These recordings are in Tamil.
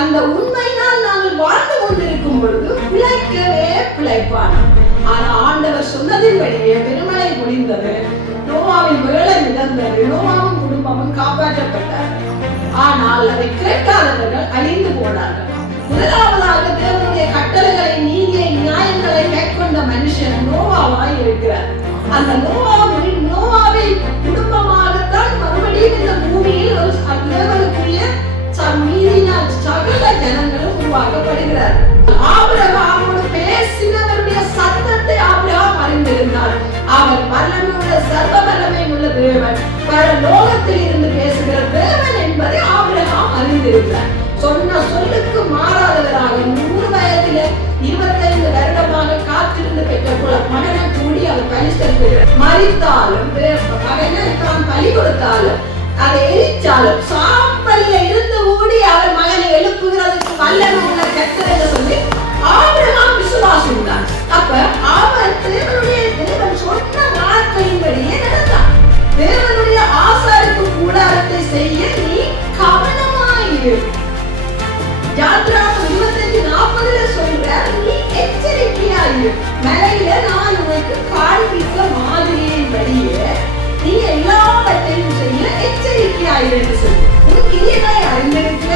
அந்த உண்மையினால் நாங்கள் வாழ்ந்து கொண்டிருக்கும் பொழுது பிழைக்கவே பிழைப்பான். ஆனா ஆண்டவர் சொன்னதின்படியே பெருமழை பொழிந்தது, நோவாவின் வேலை மிதந்தது, நோவாவும் குடும்பமும் காப்பாற்றப்பட்டார்கள். ஆனால் அதை கேட்காதவர்கள் அழிந்து போனார்கள். முதலாவதாக தேவனுடைய கட்டளைகளை, நீதியை, நியாயங்களை மேற்கொண்ட மனுஷன் நோவாவாய் இருக்கிறார். அந்த நோவாவை குடும்பமாகத்தான் மறுபடியும் இந்த பூமியில் ஒரு தேவனுக்குரிய மீதினால் சகல ஜனங்களும் உருவாக்கப்படுகிறார். ஆபிரகாமோடு பேசினவருடைய சத்தத்தை ஆபிரகாம் அறிந்திருந்தார். அவர் வல்லமையுள்ள சர்வ வல்லமை உள்ள தேவன், லோகத்தில் இருந்து பேசுகிற தேவன் என்பதை ஆபிரகாம் அறிந்திருந்தார். சொன்ன சொல்லுக்கு மாறாதவராக 100 வயதிலே 25 வருடமாக காத்திருந்து பெற்ற மகனை கூடி அவர் பலி செலுத்துகிறார். மரித்தாலும் மகனை தான் பலி கொடுத்தாலும் அதை எரிச்சாலும் சாம்பலில் இருந்து ஓடி அவர் மகனை எழுப்புகிறதுக்கு வல்லமை உள்ள கர்த்தர் சொல்லி ஆபிரகாம் விசுவாசித்தார். அப்ப அவர் தேவன் சொன்ன வார்த்தையின்படியே நடந்தார். தேவனுடைய ஆசாரிப்பு கூடாரத்தை செய்ய நீ கவனமாயிரு. யாத்ராகமம் 25:40 சொல்றார், நீ எச்சரிக்கையாயிரு. மலையில நான் உனக்கு காண்பித்த மாதிரியின்படியே நீ எல்லாவற்றையும் செய்ய எச்சரிக்கையாயிரு என்று சொல்லி உன் கிரியைகளை அறிந்திருக்கிற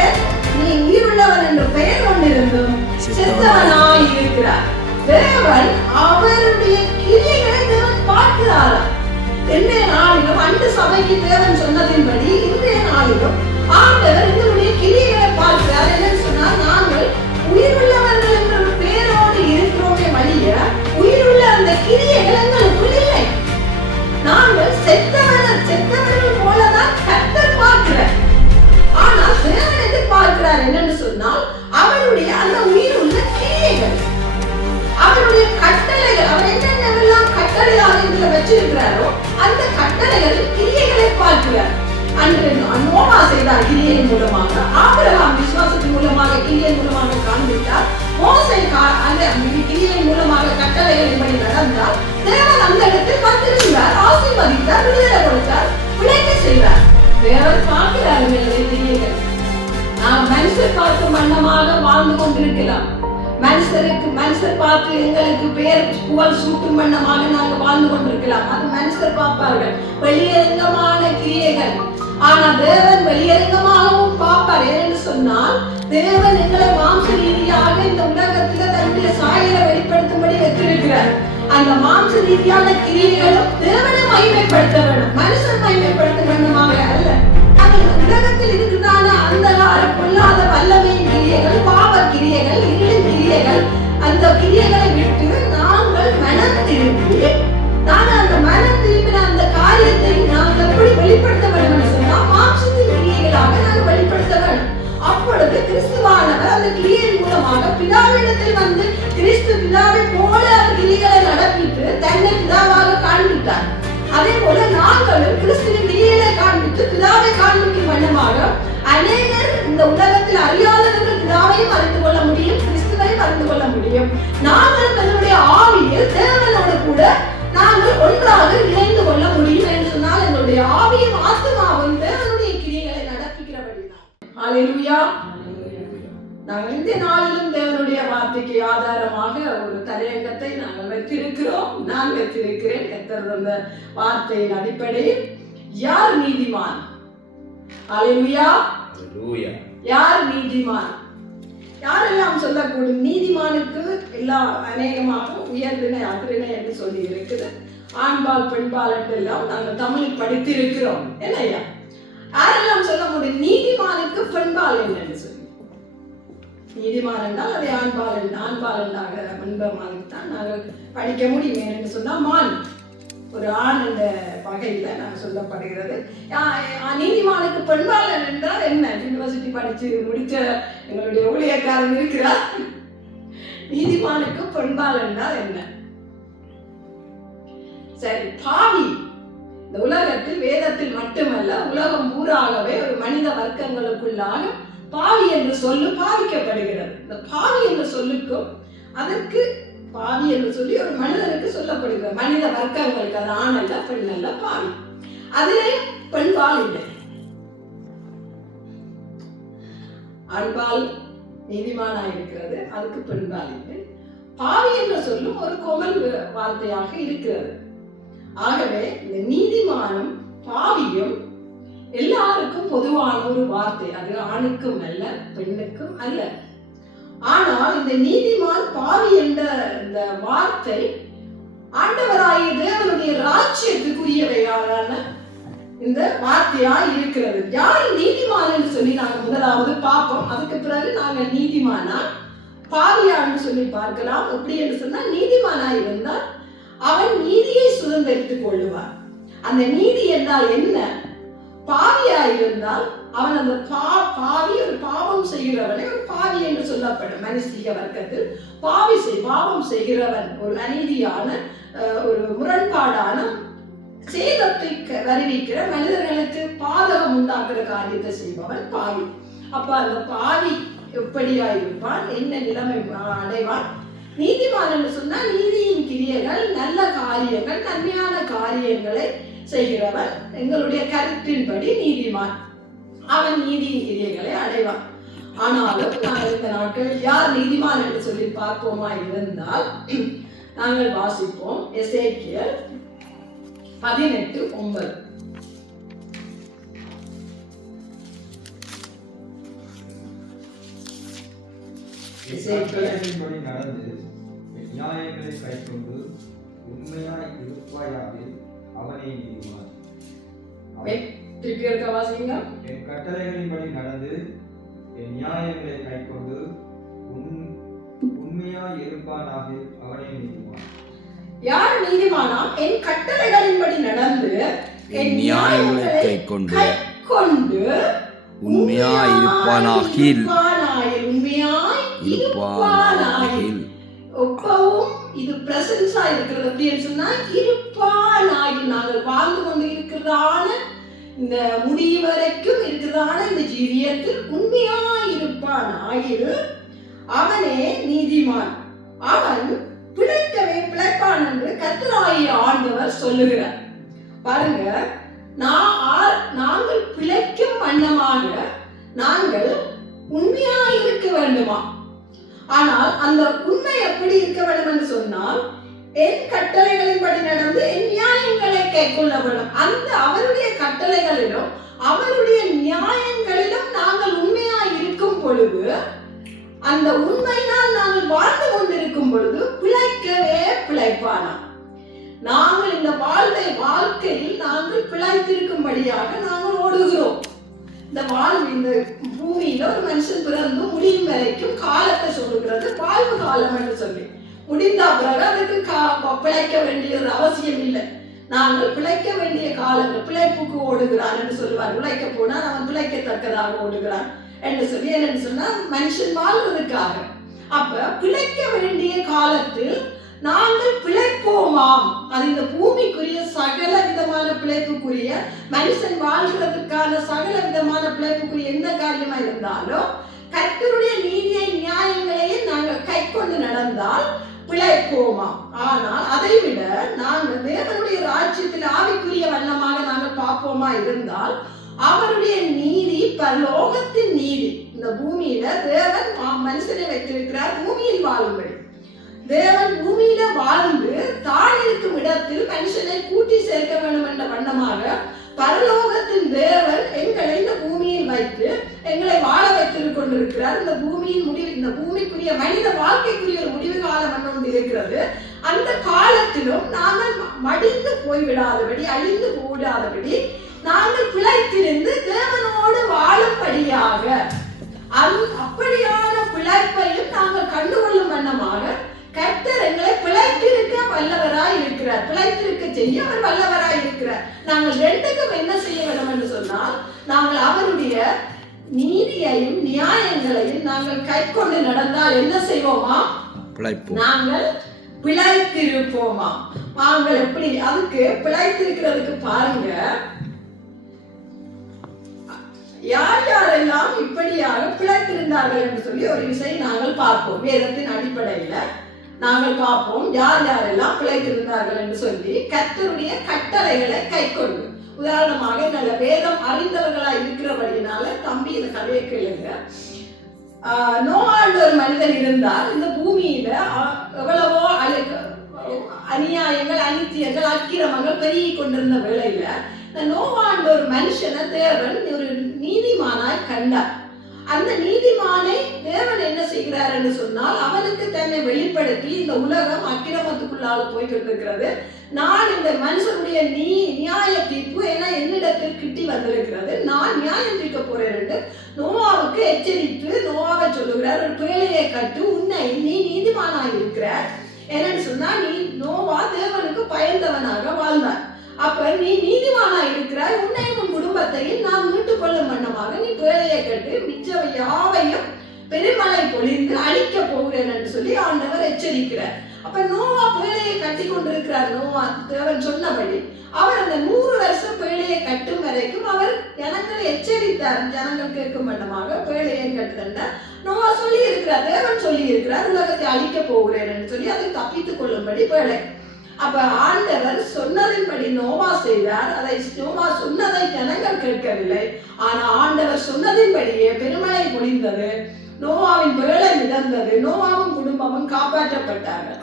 நீ உயிருள்ளவன் என்ற பெயர் கொண்டிருந்தும் செத்தவனாய் இருக்கிறார். தேவன் அவருடைய கிரியைகளை தேவன் பார்க்கிறாராம். இன்றைய நாளிலும் அந்த சபைக்கு தேவன் சொன்னதின்படி இன்றைய நாளிலும் ஆண்டவர் எங்களுடைய கிரியைகளை பார்க்கிறார். என்னன்னு சொன்னால், நாங்கள் உயிருள்ளவர்கள் என்ற ஒரு பெயரோடு இருக்கிறோமே வழிய உயிருள்ள அந்த கிரியைகள் எங்களுக்குள் இல்லை. நாங்கள் செத்தவர்கள் போலதான் கர்த்தர் பார்க்கிறார். ஆனால் தேவன் எதிர்பார்க்கிறார் என்னன்னு சொன்னால், அவருடைய அந்த உயிருள்ள கிரியைகள், அவருடைய கட்டளைகள், அவர் என்னென்னவெல்லாம் கட்டளையாக இதுல வச்சிருக்கிறாரோ அந்த கட்டளைகள் கிரியைகளை பார்க்கிறார். அன்று நோவா செய்தார் கிரியையின் மூலமாக, ஆபிரகாம் விசுவாசத்தின் மூலமாக கிரியையின் மூலமாக காண்பித்தார், மோசே அந்த கிரியையின் மூலமாக கட்டளைகளின்படி நடந்தார். தேவன் அந்த இடத்தில் வந்திருந்தார், ஆசீர்வதித்தார், விடுதலை கொடுத்தார், விளைக்க செய்தார். தேவன் பார்க்கிறார் கிரியைகள். நாம் மனுஷர் பார்க்கும் வண்ணமாக வாழ்ந்து கொண்டிருக்கலாம். மனுஷர் பார்த்து எங்களுக்கு பேர் புகழ் சூட்டும் வண்ணமாக நாங்கள் வாழ்ந்து கொண்டிருக்கலாம். அது மனுஷர் பார்ப்பார்கள், வெளியரங்கமான கிரியைகள். ஆனா தேவன் வெளியரங்கமாகவும் பார்ப்பார். ஏன்னு சொன்னால், தேவன் எங்களை மாம்ச ரீதியாக இந்த உலகத்துல தன்னுடைய சாயலை வெளிப்படுத்தும்படி வைத்திருக்கிறார். அந்த மாம்ச ரீதியான கிரியைகளும் தேவனை மகிமைப்படுத்த வேண்டும், மனுஷன் மகிமைப்படுத்த வேண்டுமாக அல்ல. உலகத்தில் இருக்கிறதான அந்தகார பொல்லாத வல்லமையின் கிரியைகள், பாவ கிரியைகள், இருளின் கிரியைகள், அந்த கிரியைகளை விட்டு நாங்கள் மனம் திரும்பி நாங்கள் அந்த மனம் திரும்பின அந்த காரியத்தை நாங்கள் எப்படி வெளிப்படுத்த வேண்டும் சொன்னால், மாம்சத்தின் கிரியைகளாக நாங்கள் வெளிப்படுத்த வேண்டும். அப்பொழுது கிறிஸ்துவானவர் அந்த கிரியையின் மூலமாக பிதாவிடத்தில் வந்து கிறிஸ்து பிதாவை போல கிரியைகளை நடப்பித்து தன்னை பிதாவாக காண்பித்தார். அதே போல நாங்களும் கிறிஸ்துவின் கிரியைகளை காண்பித்து பிதாவை காண்பிக்கும் வண்ணமாக அநேகர் இந்த உலகத்தில் அறியாதவர்கள் பிதாவையும் அறிந்து கொள்ள முடியும், கிறிஸ்துவையும் அறிந்து கொள்ள முடியும். நாங்களும் என்னுடைய ஆவியில் தேவனோடு கூட நாங்கள் ஒன்றாக இணைந்து கொள்ள முடியும் என்று சொன்னால், எங்களுடைய ஆவியும் ஆத்மாவும் தேவனுடைய கிரியைகளை நடப்பிக்கிறபடிதான். ஹல்லேலூயா. நாங்கள் இந்த நாளிலும் தேவனுடைய வார்த்தைக்கு ஆதாரமாக ஒரு தலையங்கத்தை நாங்கள் வைத்திருக்கிறோம். நான் வைத்திருக்கிறேன். கர்த்தர் அந்த வார்த்தையின் அடிப்படையில் யார் நீதிமான்? ஹல்லேலூயா. யார் நீதிமான்? யாரெல்லாம் சொல்லக்கூடும்? நீதிமானுக்கு எல்லாம் அநேகமாக உயர்தினை அதிரினை என்று சொல்லி இருக்குது. ஆண்பால் பெண்பால் என்றெல்லாம் நாங்கள் தமிழில் படித்திருக்கிறோம். இல்லையா? யாரெல்லாம் சொல்ல முடியும் நீதிமானுக்கு பெண்பால் என்று சொல்லி? நீதிமான் என்றால் அதை ஆண்பால் என்றாக பெண்பாலுக்கு தான் நாங்கள் படிக்க முடியும். என்று சொன்னால் மான் ஒரு ஆண் என்ற வகையில நான் சொல்லப்படுகிறது. நீதிமானுக்கு பெண்பாளன் என்றால் என்ன? யூனிவர்சிட்டி படிச்சு முடிச்ச எங்களுடைய ஊழியக்காரன் இருக்கிறார். நீதிமானுக்கு பெண்பாளன் என்றால் என்ன? சரி, பாவி. இந்த உலகத்தில் வேதத்தில் மட்டுமல்ல, உலகம் பூராகவே ஒரு மனித வர்க்கங்களுக்குள்ளாக பாவி என்று சொல்லு பாவிக்கப்படுகிறது. இந்த பாவி என்று சொல்லுக்கும் அதற்கு பாவி என்று சொல்லி ஒரு மனிதனுக்கு சொல்லப்படுகிறது. மனித வர்க்கங்களுக்கு, அது ஆண் அல்ல பெண் அல்ல, பாவி. அதிலே பெண்பால் இல்லை. ஆண்பால் நீதிமானாய் இருக்கிறது, அதுக்கு பெண்பாலிகள். பாவி என்ற சொல்லும் ஒரு கோமல் வார்த்தையாக இருக்கிறது. ஆகவே இந்த நீதிமானும் பாவியும் எல்லாருக்கும் பொதுவான ஒரு வார்த்தை. அது ஆணுக்கும் அல்ல, பெண்ணுக்கும் அல்ல. ஆனால் இந்த நீதிமான் பாவி என்ற இந்த வார்த்தை ஆண்டவராகிய தேவனுடைய ராஜ்யத்துக்குரியவையான இந்த வார்த்தையா இருக்கிறது. யார் நீதிமான் என்று சொல்லி நாங்கள் முதலாவது பார்ப்போம். அதுக்கு பிறகு நாங்கள் நீதிமானா பாவியான்னு சொல்லி பார்க்கலாம். எப்படி என்று சொன்னால், நீதிமானா இருந்தால் அவன் நீதியை சுதந்திரித்துக் கொள்ளுவான். அந்த நீதி என்றால் என்ன? பாவியா இருந்தால் அவன் அந்த பாவி, ஒரு பாவம் செய்கிறவனை ஒரு பாவி என்று சொல்லப்படும். மனுஷிய வர்க்கத்தில் பாவம் செய்கிறவன், ஒரு அநீதியான, ஒரு முரண்பாடான சேதத்தை வருவிக்கிற, மனிதர்களுக்கு பாதகம் உண்டாக்குற காரியத்தை செய்பவன் பாவி. அப்ப அந்த பாவி எப்படியா இருப்பான், என்ன நிலைமை அடைவான்? நீதிமான் என்று சொன்னால் நீதியின் கிரியைகள், நல்ல காரியங்கள், நன்மையான காரியங்களை செய்கிறவன். எங்களுடைய கருத்தின்படி நீதிமான், அவன் நீதியின் கிரியைகளை அடைவான். ஆனாலும் நாங்கள் இந்த நாட்கள் யார் நீதிமான் என்று சொல்லி பார்ப்போமா இருந்தால், நாங்கள் வாசிப்போம் எசேக்கியேல் 18:9. கட்டளைகளின்படி நடந்து நியாயங்களை கைக்கொண்டு உண்மையாய் இருப்பாயாகில் அவனே நீதிமான். என் கட்டளைகளின்படி நடந்து என் நியாயங்களை கைக்கொண்டு உண்மையாய் இருப்பானாகில் அவனே நீதிமான். யார் நீதிமானாம்? என் கட்டளைகளின்படி நடந்து என் நியாயங்களை கைக்கொண்டு உண்மையாய் இருப்பானாகில் எப்பவும் இது பிரசன்ஸா இருக்கிறது. அப்படின்னு சொன்னா இருப்பானாகில், நாங்கள் வாழ்ந்து கொண்டு இருக்கிறதான இந்த முடிவு வரைக்கும் இருக்கிறதான இந்த ஜீவியத்தில் உண்மையாய் இருப்பானாகில் அவனே நீதிமான். அவன் பிழைக்கவே பிழைப்பான் என்று கர்த்தராகிய ஆண்டவர் சொல்லுகிறார். பாருங்க, நாங்கள் பிழைக்கும் வண்ணமாக நாங்கள் உண்மையா இருக்க வேண்டுமா? ஆனால் அந்த உண்மை எப்படி இருக்க வேண்டும் என்று சொன்னால், என் கட்டளைகளின்படி நடந்து என் நியாயங்களை கைக்கொள்ள வேண்டும். அந்த அவருடைய கட்டளைகளிலும் அவருடைய நியாயங்களிலும் நாங்கள் உண்மையா இருக்கும் பொழுது, அந்த உண்மையினால் நாங்கள் வாழ்ந்து கொண்டிருக்கும் பொழுது பிழைக்கவே பிழைப்பானா. நாங்கள் இந்த வாழ்க்கையில் நாங்கள் பிழைத்திருக்கும்படியாக நாங்கள் ஓடுகிறோம். இந்த இந்த பூமியில ஒரு மனுஷன் பிறந்து முடியும் வரைக்கும் காலத்தை சொல்லுகிறது வாழ்வு காலம் என்று சொல்லி. முடிந்த பிறகு அதுக்கு பிழைக்க வேண்டிய ஒரு அவசியம் இல்லை. நாங்கள் பிழைக்க வேண்டிய காலங்கள், பிழைப்புக்கு ஓடுகிறான் என்று சொல்லுவார். பிழைக்க போனால் அவன் பிழைக்கத்தக்கதாக ஓடுகிறான் என்று சொல்லி. என்னன்னு சொன்னா, மனுஷன் வாழ்வதற்காக. அப்ப பிழைக்க வேண்டிய காலத்தில் நாங்கள் பிழைப்போமாம். அது இந்த பூமிக்குரிய சகல விதமான பிழைப்புக்குரிய, மனுஷன் வாழ்கிறதுக்கான சகல விதமான பிழைப்புக்குரிய எந்த காரியமா இருந்தாலும் கர்த்தருடைய நீதியை நியாயங்களையே நாங்கள் கை கொண்டு நடந்தால் பிழைப்போமா. ஆனால் அதை விட நாங்கள் தேவனுடைய ராஜ்யத்தில் ஆவிக்குரிய வண்ணமாக நாங்கள் பார்ப்போமா இருந்தால், அவருடைய நீதி பரலோகத்தின் நீதி. இந்த பூமியில தேவன் மனுஷனை வைத்திருக்கிறார் பூமியில் வாழும்படி. தேவன் பூமியில வாழ்ந்து தான் இருக்கும் இடத்தில் மனுஷனை கூட்டி சேர்க்க வேண்டும் என்ற வண்ணமாக பரலோகத்தின் தேவன் எங்களை இந்த பூமியில் வைத்து எங்களை வாழ வைத்துக் கொண்டிருக்கிறார். இந்த பூமியின் முடிவு, இந்த பூமிக்குரிய மனித வாழ்க்கைக்குரிய ஒரு முடிவு காலம் ஒன்று இருக்கிறது. அந்த காலத்திலும் நாங்கள் மடிந்து போய்விடாதபடி, அழிந்து போய்விடாதபடி நாங்கள் பிழைத்திருந்து தேவனோடு வாழும்படியாக, அப்படியான பிழைப்பையும் நாங்கள் கண்டுகொள்ளும் வண்ணமாக கர்த்தர் எங்களை பிழைத்திருக்க வல்லவராய் இருக்கிறார். பிழைத்திருக்க செய்ய அவர் வல்லவராய் இருக்கிறார். நாங்கள் ரெண்டுக்கும் என்ன செய்ய வேண்டும் என்று சொன்னால், நாங்கள் அவருடைய நீதியையும் நியாயங்களையும் நாங்கள் கை கொண்டு நடந்தால் என்ன செய்வோமா? நாங்கள் பிழைத்திருப்போமா? நாங்கள் எப்படி அதுக்கு பிழைத்திருக்கிறதுக்கு பாருங்க, யார் யாரெல்லாம் இப்படியாக பிழைத்திருந்தார்கள் என்று சொல்லி ஒரு விஷயம் நாங்கள் பார்ப்போம். வேதத்தின் அடிப்படையில நாங்கள் பார்ப்போம் யார் யாரெல்லாம் பிழைத்திருந்தார்கள் என்று சொல்லி. கர்த்தருடைய கட்டளைகளை கை கொண்டு, உதாரணமாக நல்ல வேதம் அறிந்தவர்களா இருக்கிறபடினால தம்பி இந்த கதையை கேளுங்க. நோவாண்டு ஒரு மனிதன் இருந்தால் இந்த பூமியில எவ்வளவோ அநியாயங்கள், அனித்தியங்கள், அக்கிரமங்கள் பெருகி கொண்டிருந்த வேளையில இந்த நோவாண்டு ஒரு மனுஷனை தேவன் ஒரு நீதிமானாய் கண்டார். அந்த நீதிமானை தேவன் என்ன செய்கிறார் என்று சொன்னால், அவனுக்கு தன்னை வெளிப்படுத்தி இந்த உலகம் அக்கிரமத்துக்குள்ளாக போய்கொண்டிருக்கிறது, நான் இந்த மனுஷனுடைய நியாய தீர்ப்பு என என்னிடத்தில் கிட்டி வந்திருக்கிறது, நான் நியாயம் தீர்க்க போறேன் என்று நோவாவுக்கு எச்சரித்து நோவாவை சொல்லுகிறார், ஒரு பேழையை கட்டு, உன்னை நீ நீதிமானாய் இருக்கிறார். என்னன்னு சொன்னா, நீ நோவா தேவனுக்கு பயந்தவனாக வாழ்ந்தார். அப்ப நீ நீதிமானாய் இருக்கிறாய், உன்னையும் உன் குடும்பத்தையும் நான் மீட்டுக் கொள்ளும் வண்ணமாக நீ பேழையை கட்டு, மிச்ச யாவையும் பெருமழை பொழிந்து அழிக்க போகிறேன் என்று சொல்லி ஆண்டவர் எச்சரிக்கிறார். அப்ப நோவா பேழையை கட்டி கொண்டிருக்கிறார். நோவா தேவன் சொன்னபடி அவர் அந்த 100 வருஷம் பேழையை கட்டும் வரைக்கும் அவர் ஜனங்களை எச்சரித்தார். ஜனங்கள் கேட்கும் வண்ணமாக பேழையை கட்டுதண்ட நோவா சொல்லி இருக்கிறார், தேவன் சொல்லி இருக்கிறார், உலகத்தை அழிக்க போகிறேன் என்று சொல்லி அதை தப்பித்துக் கொள்ளும்படி பேழை. அப்ப ஆண்டவர் சொன்னதின்படி நோவா செய்தார். அதை நோவா சொன்னதை ஜனங்கள் கேட்கவில்லை. ஆனா ஆண்டவர் சொன்னதின்படியே பெருமழை பொழிந்தது, நோவாவின் பேழை மிதந்தது, நோவாவும் குடும்பமும் காப்பாற்றப்பட்டார்கள்.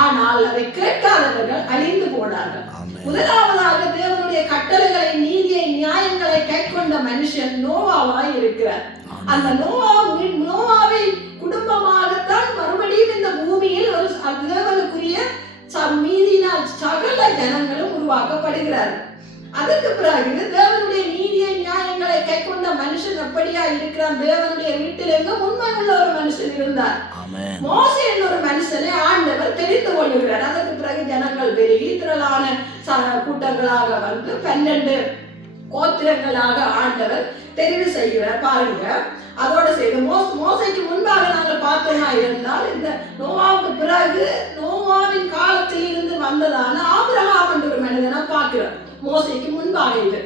ஆனால் அதை கேட்காதவர்கள் அழிந்து போனார்கள். முதலாவதாக தேவனுடைய கட்டளைகளை, நீதியை, நியாயங்களை கைக்கொண்ட மனுஷன் நோவாவாய் இருக்கிறார். அந்த நோவாவின் குடும்பமாகத்தான் மறுபடியும் இந்த பூமியில் ஒரு தேவனுக்குரிய மீதினால் சகல ஜனங்களும் உருவாக்கப்படுகிறார்கள். அதற்கு பிறகு தேவனுடைய நீதியை, நியாயங்களை கைக்கொண்ட மனுஷன் எப்படியா இருக்கிறான்? தேவனுடைய வீட்டிலிருந்து உண்மை உள்ள ஒரு மனுஷன் இருந்தார். மோசே என்ற ஒரு மனுஷனை ஆண்டவர் தெரிந்து கொள்ளுகிறார். அதற்கு பிறகு ஜனங்கள் பெருகி திரளான கூட்டங்களாக வந்து 12 கோத்திரங்களாக ஆண்டவர் தெரிவு செய்கிறார். பாருங்க, அதோட செய்து மோசைக்கு முன்பாக நாங்கள் பார்த்தோம்னா இருந்தால், இந்த நோவாவுக்கு பிறகு நோவாவின் காலத்தில் இருந்து வந்ததான ஆபிரகாம் என்ற ஒரு மனிதனை பார்க்கிறோம். மோசைக்கு முன்பாக இது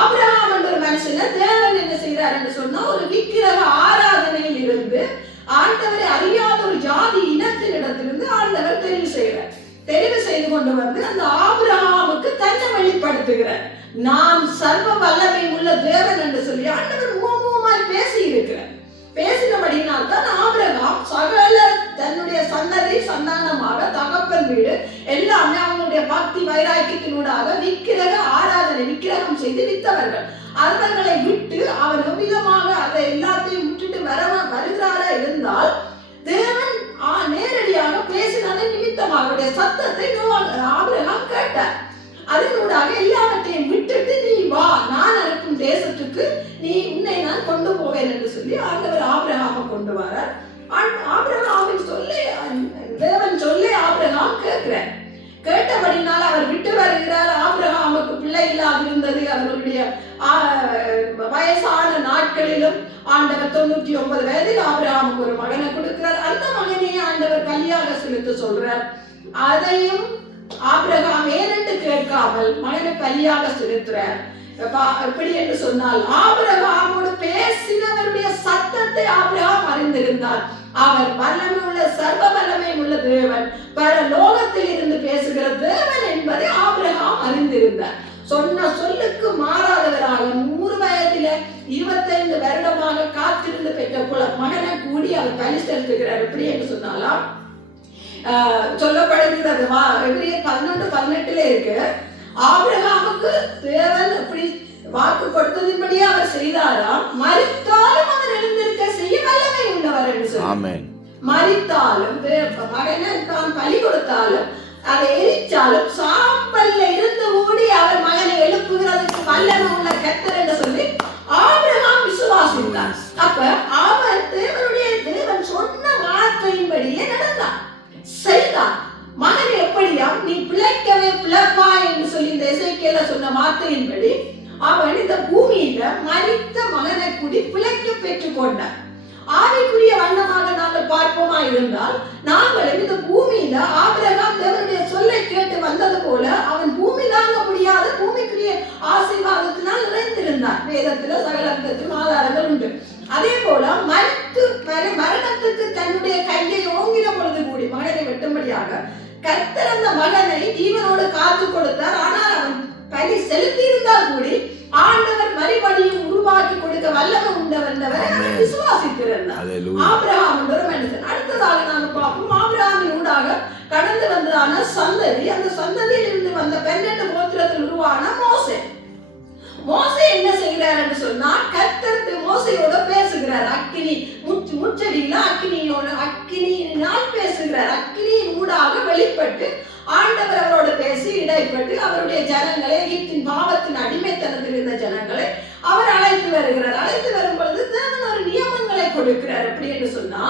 ஆபிரகாம் என்ற ஒரு மனுஷனை தேவன் என்ன செய்கிறார் என்று சொன்னா, ஒரு விக்கிரக ஆராதனையில் இருந்து ஆண்டவரை அறியாத ஒரு ஜாதி இனத்தினிடத்திலிருந்து ஆண்டவர் தெரிவு செய்கிறார். தெரிவு செய்து கொண்டு வந்து அந்த ஆபிரகாமுக்கு தன்னை வெளிப்படுத்துகிறார். நான் சர்வ வல்லமை உள்ள தேவன் என்று சொல்லி ஆண்டவர் முகமுகமாய் பேசி இருக்கிறார். பேசினபடினால் தான் ஆபிரகாம் சகல தன்னுடைய சன்னதி சந்தானமாக தகப்பன் வீடு எல்லாமே அவங்களுடைய பக்தி வைராக்கியத்தினூடாக விக்கிரக ஆராதனை, விக்கிரகம் செய்து வித்தவர்கள், அவர்களை விட்டு அவர் விதமாக அதை எல்லாத்தையும் விட்டுட்டு வருகிறாரா இருந்தால் தேவன் நேரடியாக பேசினதை நிமித்தமாக அவருடைய சத்தத்தை ஆபிரகாம் கேட்டார். அதனூடாக எல்லாவற்றையும் விட்டுட்டு நீ வா, நான் அனுப்பும் தேசத்துக்கு உன்னை நான் கொண்டு போவேன் என்று சொல்லி ஆண்டவர் ஆபிரகாமை கொண்டு வரார். ஆபிரகாமின் சொல்லி தேவன் சொல்லி ஆபிரகாம் கேட்கிறார். கேட்டபடினால் அவர் விட்டு வருகிறார். ஆபிரகாமுக்கு பிள்ளை இல்லாதிருந்தது. அவர்களுடைய வயசான நாட்களிலும் ஆண்டவர் 99 வயதில் ஆபிரகாமுக்கு ஒரு மகனை கொடுக்கிறார். அந்த மகனையே ஆண்டவர் பலியாக செலுத்த சொல்றார். அதையும் ஆபிரகாம் ஏனென்று கேட்காமல் மகனை பலியாக செலுத்துறார். எப்படி என்று சொன்னால், ஆபிரகாமோடு பேசினவருடைய சத்தத்தை ஆபிரகாம் அறிந்திருந்தார். அவர் வல்லமை உள்ள சர்வ வல்லமை உள்ள தேவன், பரலோகத்தில் இருந்து பேசுகிற தேவன் என்பதை ஆபிரகாம் அறிந்திருந்தார். சொன்ன சொல்லுக்கு மாறாதவராக 100 வயதில 25 வருடமாக காத்திருந்து பெற்ற மகனை கூடி அவர் பலி செலுத்துகிறார். எப்படி என்று சொன்னாலாம் சொல்லப்படுகிறது. 11:18 இருக்கு. ஆபிரகாமுக்கு தேவன் எப்படி வாக்கு கொடுத்ததின்படியே அவர் செய்தாராம், மரித்தாலும் அவர் எழுந்திருக்க செய்ய வல்லமை உள்ளவர் என்று சொல்லி. மரித்தாலும் மகனை தான் பலி கொடுத்தாலும் அதை எரிச்சாலும் சாம்பல்ல இருந்து ஓடி அவர் மகனை எழுப்புகிறதுக்கு வல்லமை உள்ள கர்த்தர் என்று சொல்லி ஆபிரகாம் விசுவாசித்தார். அப்ப அவர் தேவன் சொன்ன வார்த்தையின்படியே நடந்தார், செய்தார். மகன் எப்படியாம் நீ பிழைக்கவே பிழைப்பா என்று சொல்லி இந்த எசேக்கியேல சொன்ன வார்த்தையின்படி அவன் இந்த பூமியில மரித்த மகனை கூடி பிழைக்க பெற்றுக் கொண்டார். ஆவிக்குரிய வண்ணமாக நாங்கள் பார்ப்போமா இருந்தால், நாங்களும் இந்த பூமியில ஆபிரகாம் தேவனுடைய சொல்லை கேட்டு வந்தது போல அவன் பூமி தாங்க முடியாத பூமிக்குரிய ஆசீர்வாதத்தினால் நிறைந்திருந்தார். வேதத்துல சகலத்திலும் ஆதாரங்கள் உண்டு. அதே போல மரணத்துக்கு தன்னுடைய கையை ஓங்கின பொழுது கூடி மகனை வெட்டும்படியாக கர்த்தர் அந்த மகனை ஜீவனோடு காத்து கொடுத்தார். ஆனால் அவன் பலி செலுத்தி இருந்தால் கூடி ஆண்டவர் மறுபடியும் உருவாக்கி கொடுக்க வல்லமை உண்டவரை விசுவாசித்திருந்தார். Hallelujah. ஆபிரகாம் என்ற ஒரு மனுஷன். அடுத்ததாக நாங்க பார்ப்போம், ஆபிரகாமின் ஊடாக கடந்து வந்ததான சந்ததி, அந்த சந்ததியில் இருந்து வந்த 12 கோத்திரத்தில் உருவான மோசே. மோசே என்ன செய்கிறார் என்று சொன்னா, கர்த்தர் மோசையோட பேசுகிறார். அக்கினி முச்சடியில அக்கினியினால் பேசுகிறார். அக்கினியின் ஊடாக வெளிப்பட்டு ஆண்டவர் அவரோடு பேசி இடைப்பட்டு அவருடைய ஜனங்களை, எகிப்தின் பாவத்தின் அடிமைத்தனத்தில் இருந்த ஜனங்களை அவர் அழைத்து வருகிறார். அழைத்து வரும் பொழுது தேவன் ஒரு நியமங்களை கொடுக்கிறார். எப்படி என்று சொன்னா,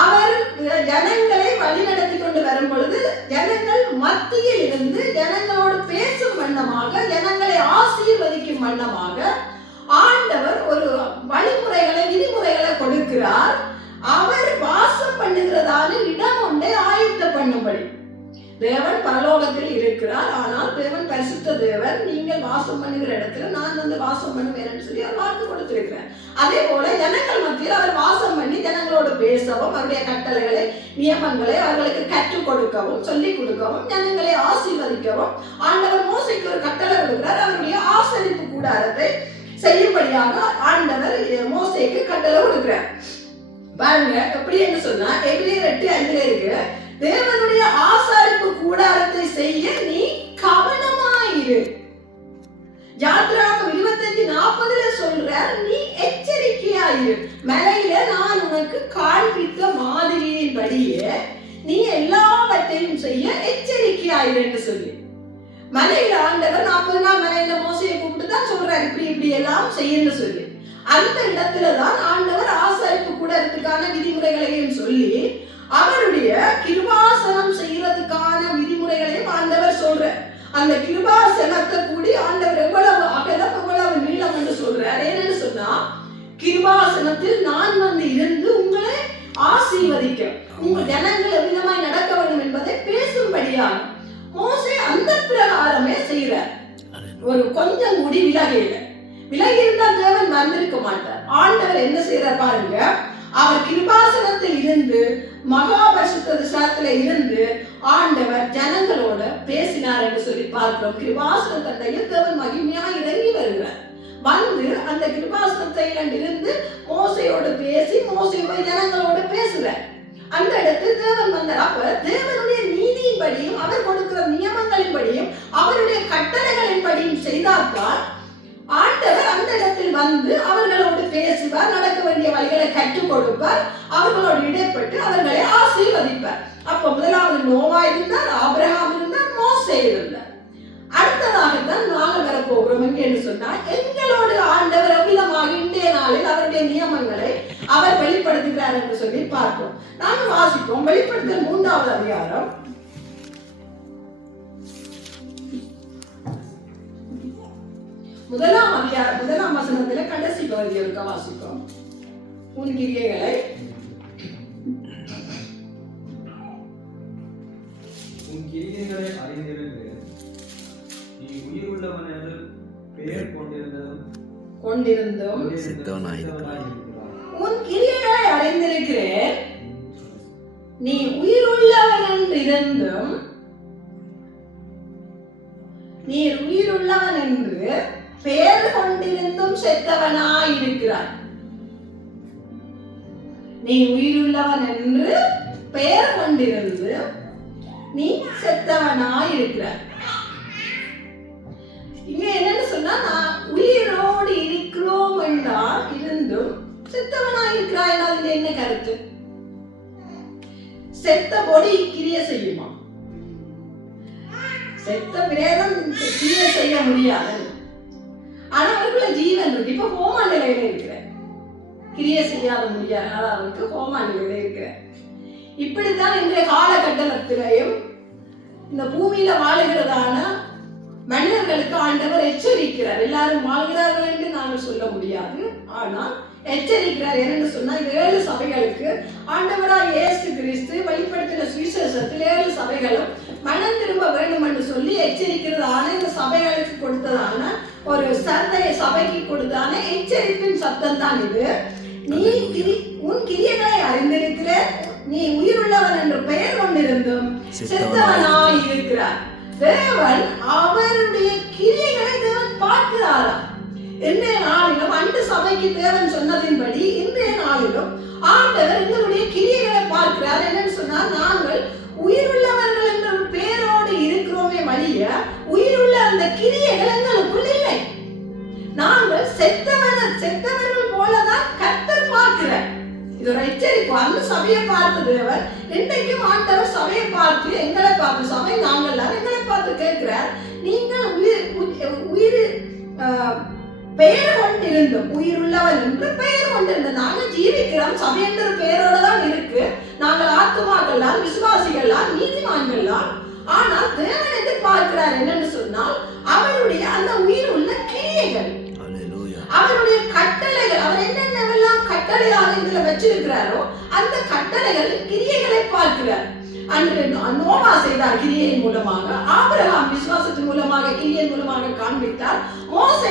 அவர் ஜனங்களை வழிநடத்தி கொண்டு வரும் பொழுது ஜனங்கள் மத்தியில் இருந்து ஜனங்களோடு பேசும் வண்ணமாக, ஜனங்களை ஆசீர்வதிக்கும் வண்ணமாக ஆண்டவர் ஒரு வழிமுறைகளை, விதிமுறைகளை கொடுக்கிறார். அவர் வாசம் பண்ணுகிறதான இடம் ஒன்றை ஆயத்த பண்ணும்படி. தேவன் பரலோகத்தில் இருக்கிறார், ஆனால் தேவன் பரிசுத்த தேவன். நீங்கள் வாசம் பண்ணுகிற இடத்துல நான் வந்து வாசம் பண்ணுவேன் என்று சொல்லி அவர் வாக்கு கொடுத்திருக்கிறார். அதே போல ஜனங்கள் மத்தியில் அவர் வாசம் பண்ணி ஜனங்களோடு பேசவும், அவருடைய கட்டளைகளை, நியமங்களை அவர்களுக்கு கற்றுக் கொடுக்கவும், சொல்லிக் கொடுக்கவும், ஜனங்களை ஆசீர்வதிக்கவும் ஆண்டவர் மோசைக்கு ஒரு கட்டளை கொடுக்கிறார். அவருடைய ஆசரிப்பு கூடாரத்தை செய்யும்படியாக ஆண்டவர் மோசைக்கு கட்டளை கொடுக்கிறார். பாருங்க, எப்படி என்று சொன்னா, எபிரேயர் 8:5 இருக்கு, தேவனுடைய ஆசாரிப்பு கூடாரத்தை செய்ய நீ கவனமாயிரு. யாத்ராகமம் 25:40 சொல்றார், நீ எச்சரிக்கையாயிரு. மலையில நான் உனக்கு காண்பித்த மாதிரியின்படியே நீ எல்லாவற்றையும் செய்ய எச்சரிக்கையாயிரு என்று சொல்லி மலையில ஆண்டவர் 40 நாள் மலையில மோசையை கூப்பிட்டு தான் சொல்றாரு, இப்படி எல்லாம் செய்யன்னு சொல்லி. அந்த இடத்துலதான் ஆண்டவர் ஆசாரிப்பு கூடாரத்துக்கான விதிமுறைகளையும் சொல்லி அவருடைய கிருபாசனம் செய்யறதுக்கான விதிமுறைகளையும் ஆண்டவர் சொல்றார். அந்த கிருபாசனத்தை கூடி ஆண்டவர் எவ்வளவு அகலம், எவ்வளவு நீளம் என்று சொல்றார். என்னன்னு சொன்னா, கிருபாசனத்தில் நான் வந்து இருந்து உங்களை ஆசீர்வதிக்க, உங்கள் ஜனங்கள் எவ்விதமாய் நடக்க வேண்டும் என்பதை பேசும்படியாக மோசே அந்த பிரகாரமே செய்யறார். ஒரு கொஞ்சம் கூடி விலகி இருந்தால் தேவன் வந்திருக்க மாட்டார். ஆண்டவர் என்ன செய்யறார் பாருங்க, அவர் கிருபாசனத்தில் இருந்து, மகாபரிசுத்த ஸ்தலத்திலே இருந்து ஆண்டவர் ஜனங்களோட பேசினார் என்று சொல்லி பார்க்கிறோம். கிருபாசன தண்டையில் தேவன் மகிமையாக இறங்கி வருகிறார். வந்து அந்த கிருபாசனத்தை இருந்து மோசையோடு பேசி, மோசையோட ஜனங்களோடு பேசுகிறார். அந்த இடத்தில் தேவன் வந்தார். அப்ப தேவனுடைய நீதியின்படியும், அவர் கொடுக்கிற நியமங்களின்படியும், அவருடைய கட்டளைகளின்படியும் செய்தால்தான் ஆண்டவர் அந்த இடத்தில் வந்து அவர்களோடு பேசுவார், நடக்க வேண்டிய வழிகளை கற்றுக் கொடுப்பார், அவர்களோடு இடைப்பட்டு அவர்களை ஆசீர்வதிப்பார். அப்ப முதலாவது நோவா இருந்தார், ஆபிரகாம் இருந்தார், மோசே இருந்தார். அடுத்ததாகத்தான் நாங்கள் வரப்போகிறோம். என்று சொன்னால், எங்களோடு ஆண்டவர் அவ்விதமாக இன்றைய நாளில் அவருடைய நியமங்களை அவர் வெளிப்படுத்துகிறார் என்று சொல்லி பார்ப்போம். நாங்கள் வாசிப்போம். வெளிப்படுத்தல் 3வது அதிகாரம் 1ஆம் வசனத்துல கடைசி பகுதியை இருக்க வாசிப்போம். உன் கிரியைகளை அறிந்திருந்து நீ உயிர் உள்ளவன் என்று பெயர் கொண்டிருந்தும் உன் கிரியைகளை அறிந்திருக்கிறேன். நீ உயிருள்ளவன் என்றிருந்தும் நீர் உயிருள்ளவன் என்று பெயர் கொண்டிருந்தும் செத்தவனாயிருக்கிறாய். நீ உயிருள்ளவன் என்று பெயர் கொண்டிருந்து நீ செத்தவனாயிருக்கிறாய். இங்க என்னன்னு சொன்னா, நான் உயிரோடு இருக்கிறோம் என்றால் இருந்தும் செத்தவனாயிருக்கிறாய். அதுல என்ன கருத்து? செத்த பொடி கிரியை செய்யுமா? செத்த பிரேதம் கிரியை செய்ய முடியாது. ஆனா அவருக்குள்ள ஜீவன் இருக்கு. இப்ப ஹோமா நிலையில இருக்கிற, கிரியை செய்யாத முடியாது, அவருக்கு ஹோமா நிலையில இருக்கிற. இப்படித்தான் இன்றைய காலகட்டத்திலையும் இந்த பூமியில வாழுகிறதான மனிதர்களுக்கு ஆண்டவர் எச்சரிக்கிறார். எல்லாரும் வாழ்கிறார்கள் என்று நாங்கள் சொல்ல முடியாது, ஆனால் எச்சரிக்கிறார். என்னன்னு சொன்னா, 7 சபைகளுக்கு ஆண்டவராய் இயேசு கிறிஸ்து வெளிப்படுத்தின சுவிசேஷத்தில் 7 சபைகளும் மனம் திரும்ப வேண்டும் என்று சொல்லி எச்சரிக்கிறதான, இந்த சபைகளுக்கு கொடுத்ததான ஒரு சபைக்கு கொடுத்ததான எச்சரிப்பின் சத்தம் தான் இது. நீ உன் கிரியைகளை அறிந்திருக்கிற, நீ உயிருள்ளவன் என்று பெயர் கொண்டிருந்தும் செத்தவனாய் இருக்கிறார். தேவன் அவருடைய கிரியைகளை தேவன் பார்க்கிறாராம். இன்றைய நாளிலும் அன்று சபைக்கு தேவன் சொன்னதின்படி இன்றைய நாளிலும் ஆண்டவர் எங்களுடைய கிரியைகளை பார்க்கிறார். என்னன்னு சொன்னால், நாங்கள் உயிருள்ளவர்கள் என்ற ஒரு பேரோடு இருக்கிறோமே வழிய உயிருள்ள அந்த கிரியைகள் எங்களுக்குள் இல்லை. நாங்கள் செத்தவர்கள் போலதான் கர்த்தர் பார்க்கிறார். இது ஒரு எச்சரிப்பு. அந்த சபையை பார்த்து தேவன் இன்றைக்கும் ஆண்டவர் சபையை பார்த்து எங்களை பார்த்து, சபை நாங்கள் எங்களை பார்த்து கேட்கிறார், நீங்கள் உயிர் பெயர் கொண்டிருந்தோம், உயிர் உள்ளவன் என்று பெயர் கொண்டிருந்தோம். நாங்கள் ஜீவிக்கிறோம், சபை என்ற பெயரோட தான் இருக்கு. நாங்கள் ஆத்துமாக்கள்லாம், விசுவாசிகள்லாம், நீதிமான்கள்லாம். ஆனால் தேவன் எதிர்பார்க்கிறார் என்னன்னு சொன்னால், அவருடைய அந்த உயிர் உள்ள கிரியைகள், அவருடைய கட்டளைகள், அவர் என்னென்னவெல்லாம் கட்டளையாக இதுல வச்சிருக்கிறாரோ அந்த கட்டளைகள் கிரியைகளை பார்க்கிறார். அன்று நோவா செய்தார் கிரியையின் மூலமாக, ஆபிரகாம் விசுவாசத்தின் மூலமாக கிரியையின் மூலமாக காண்பித்தார், மோசே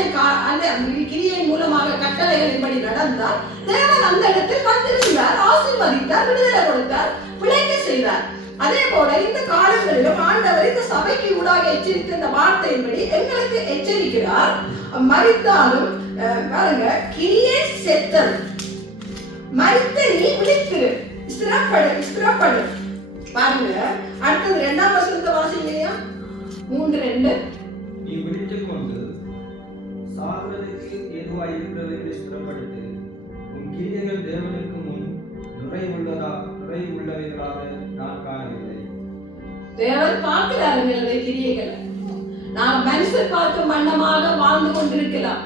அந்த கிரியையின் மூலமாக கட்டளைகளின்படி நடந்தார். தேவன் அந்த இடத்தில் வந்திருந்தார், ஆசீர்வதித்தார், விடுதலை கொடுத்தார், பிழைக்க செய்தார். அதே போல இந்த காலங்களிலும் ஆண்டவர் இந்த சபைக்கு ஊடாக எச்சரித்த இந்த வார்த்தையின்படி எங்களுக்கு எச்சரிக்கிறார். மரித்தாலும் பாருங்க, கிரியை செத்தல், மரித்த நீ விழித்திரு, ஸ்திரப்படு. பாருங்க, அடுத்தது 2ஆம் வசனத்தை வாசிங்களையா, 3:2. நீ விழித்துக் கொண்டு சாகிறதுக்கு ஏதுவாய் இருக்கிறதை ஸ்திரப்படுத்து, உன் கிரியைகள் தேவனுக்கு முன் நிறைவுள்ளவைகளாக நான் காணவில்லை. தேவன் பார்க்கிறார் எங்களுடைய கிரியைகளை. நாம் மனுஷர் பார்க்கும் வண்ணமாக வாழ்ந்து கொண்டிருக்கலாம்.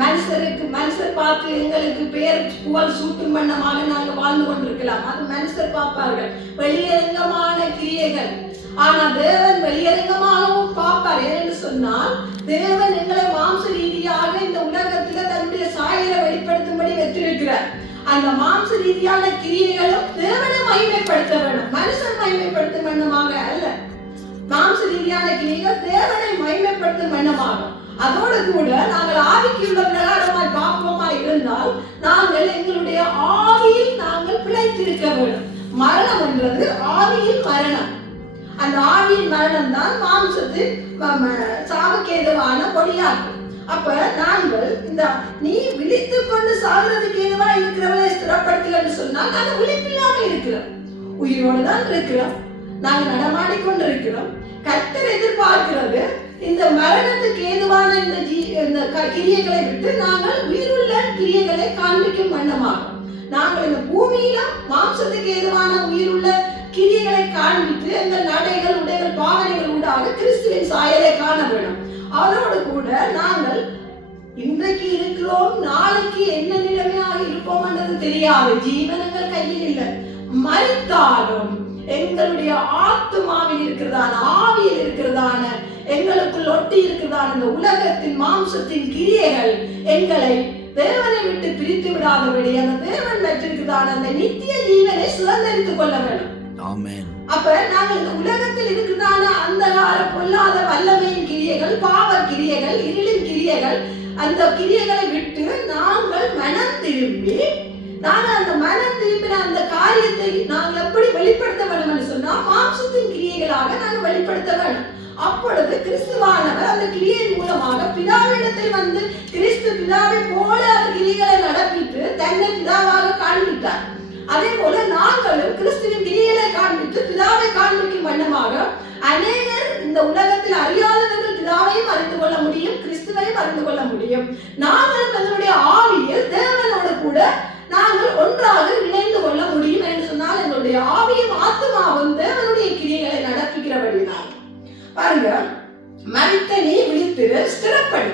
மனுஷர் பார்த்து எங்களுக்கு பேர் புகழ் சூட்டும் வண்ணமாக நாங்கள் வாழ்ந்து கொண்டிருக்கலாம். அது மனுஷர் பார்ப்பார்கள், வெளியரங்கமான கிரியைகள். ஆனா தேவன் வெளியரங்கமாகவும் பார்ப்பார். ஏன்னு சொன்னால், தேவன் எங்களை மாம்ச ரீதியாக இந்த உலகத்துல தன்னுடைய சாயலை வெளிப்படுத்தும்படி வைத்திருக்கிறார். அந்த மாம்ச ரீதியான கிரியைகளும் தேவனை மகிமைப்படுத்த வேண்டும், மனுஷன் மகிமைப்படுத்தும் வண்ணமாக அல்ல. மாம்ச ரீதியான கிரியைகள் தேவனை மகிமைப்படுத்தும் வண்ணமாக. அதோடு கூட நாங்கள் ஆவிக்குள்ள பிரகாரமாய் பாப்பமாய் இருந்தால் நாங்கள் எங்களுடைய ஆவியில் நாங்கள் பிழைத்திருக்க வேண்டும். மரணம் என்றது ஆவியில் மரணம். அந்த ஆவியின் மரணம் தான் மாம்சத்தின் சாவுக்கேதுவான பொடியாகும். அப்ப நாங்கள் இந்த நீ விழித்துக் கொண்டு சாகிறதுக்கு ஏதுவா இருக்கிறவளை ஸ்திரப்படுத்துகள் சொன்னால் நாங்கள் விழிப்பில்லாம இருக்கிறோம், உயிரோடு தான் இருக்கிறோம், நாங்கள் நடமாடிக்கொண்டு இருக்கிறோம். கர்த்தர் எதிர்பார்க்கிறது இந்த மரணத்துக்கு ஏதுவான இந்த கிரியைகளை விட்டு நாங்கள் உயிருள்ள கிரியைகளை காண்பிக்கும் வண்ணமாகும். நாங்கள் இந்த பூமியிலும் மாம்சத்துக்கு ஏதுவான உயிருள்ள கிரியைகளை காண்பித்து எங்கள் நடைகள், உடைகள், பாவனைகள் ஊடாக கிறிஸ்துவின் சாயலை காண வேண்டும். அதோடு கூட நாங்கள் இன்றைக்கு இருக்கிறோம், நாளைக்கு என்ன நிலைமையாக இருப்போம் என்றது தெரியாது. ஜீவனங்கள் கையில் இல்லை. மரித்தாலும் எங்களுடைய ஆத்துமாவில் இருக்கிறதான, ஆவியில் இருக்கிறதான, எங்களுக்குள் ஒட்டி இருக்கிறதான இந்த உலகத்தின் மாம்சத்தின் கிரியைகள் எங்களை தேவனை விட்டு பிரித்து விடாதபடி அந்த தேவன் வச்சிருக்கிறதான அந்த நித்திய ஜீவனை சுதந்திரித்துக் கொள்ள வேண்டும். அப்ப நாங்கள் இந்த உலகத்தில் இருக்கிறதான அந்தகார பொல்லாத வல்லமையின் கிரியைகள், பாவ கிரியைகள், இருளின் கிரியைகள், அந்த கிரியைகளை விட்டு நாங்கள் மனம் திரும்பி நாங்கள் அந்த மனம் திரும்பின அந்த காரியத்தை நாங்கள் எப்படி வெளிப்படுத்த வேண்டும் என்று சொன்னால் மாம்சத்தின் கிரியைகளாக நாங்கள் வெளிப்படுத்த வேண்டும். அப்பொழுது கிறிஸ்துவானவர் அந்த கிரியையின் மூலமாக பிதாவிடத்தில் வந்து கிறிஸ்து பிதாவை போல அவர் கிரியைகளை நடப்பித்து தன்னை பிதாவாக காண்பித்தார். அதே போல நாங்களும் கிறிஸ்துவின் கிரியைகளை காண்பித்து பிதாவை காண்பிக்கும் வண்ணமாக அநேகர் இந்த உலகத்தில் அறியாதவர்கள் பிதாவையும் அறிந்து கொள்ள முடியும், கிறிஸ்துவையும் அறிந்து கொள்ள முடியும். நாங்களும் எங்களுடைய ஆவியில் தேவனோடு கூட நாங்கள் ஒன்றாக இணைந்து கொள்ள முடியும் என்று சொன்னால் எங்களுடைய ஆவியும் ஆத்துமாவும் தேவனுடைய கிரியைகளை நடப்பிக்கிறபடினால் பாருங்க, மரித்த நீ விழித்திரு, ஸ்திரப்படு.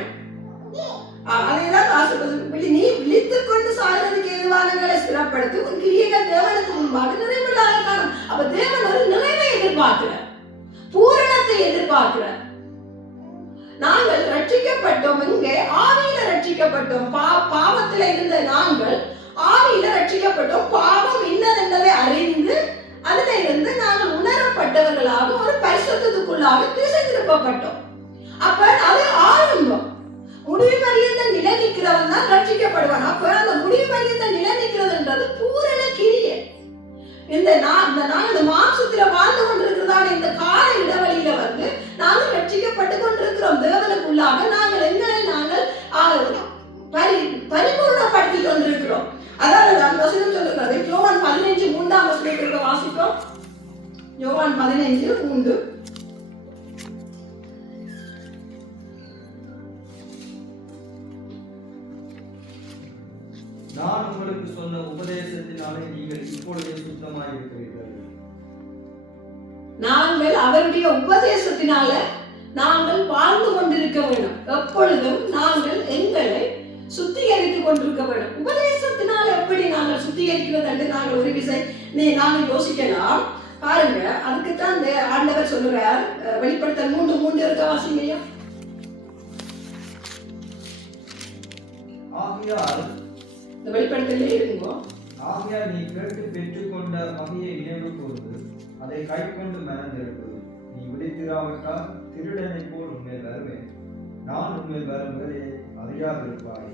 அதைதான் ஆசைப்படுது. நீ விழித்துக் கொண்டு சாகிறதுக்கு ஏதுவானங்களை ஸ்திரப்படுத்தி உன் கிரியைகள் தேவனுக்கு முன்பாக நிறைவுள்ளாக காணும். அப்ப தேவன் ஒரு நிறைவை எதிர்பார்க்கிறார், பூரணத்தை எதிர்பார்க்கிறார். நாங்கள் ரட்சிக்கப்பட்டோம், இங்கே ஆவியில ரட்சிக்கப்பட்டோம். பாவத்தில் இருந்த நாங்கள் ஆவியில ரட்சிக்கப்பட்டோம். பாவம் இன்னதென்றதை அறிந்து அதுல இருந்து நாங்கள் உணரப்பட்டவர்களாக ஒரு பரிசுத்தத்துக்குள்ளாக திசை திருப்பப்பட்டோம். அப்ப அது ஆரம்பம். முடிவு பரியந்த நிலை நிற்கிறவன் தான் ரட்சிக்கப்படுவான். அப்ப அந்த முடிவு பரியந்த நிலை நிற்கிறதுன்றது பூரண கிரியை. நாங்கள் மாம்சத்துல வாழ்ந்து கொண்டிருக்கிறதான இந்த கால இடைவெளியில வந்து நாங்கள் ரட்சிக்கப்பட்டு கொண்டிருக்கிறோம். தேவனுக்குள்ளாக நாங்கள் எங்களை நாங்கள் யாத்திராகமம் 15:3. நான் உங்களுக்கு சொன்ன உபதேசத்தினாலே நீங்கள் இப்பொழுதே சுத்தமாயிருக்கிறீர்கள். நாங்கள் அவருடைய உபதேசத்தினால நாங்கள் வாழ்ந்து கொண்டிருக்க வேண்டும். எப்பொழுதும் நாங்கள் எங்களை சுத்திகரித்துக் கொண்டிருக்க வேண்டும். உபதேசத்தினால் எப்படி நாங்கள் சுத்திகரிக்கிறது என்று நாங்கள் ஒரு விஷயம் நாங்கள் யோசிக்கலாம். பாருங்க, அதுக்குத்தான் இந்த ஆண்டவர் சொல்லுறார். வெளிப்படுத்தல் 3:3 இருக்க வாசிங்கய்யா. ஆகையால் இந்த வெளிப்படுத்தலே இருங்கோ. ஆகையால் நீ கேட்டு பெற்றுக்கொண்ட மகியை நினைவு கூர்ந்து அதை கை கொண்டு மனந்திருப்பு. நீ விழித்திராவிட்டால் திருடனை போல் உண்மை வருவேன். நான் உண்மை வரும் வேலையை அறியாதிருப்பாய்.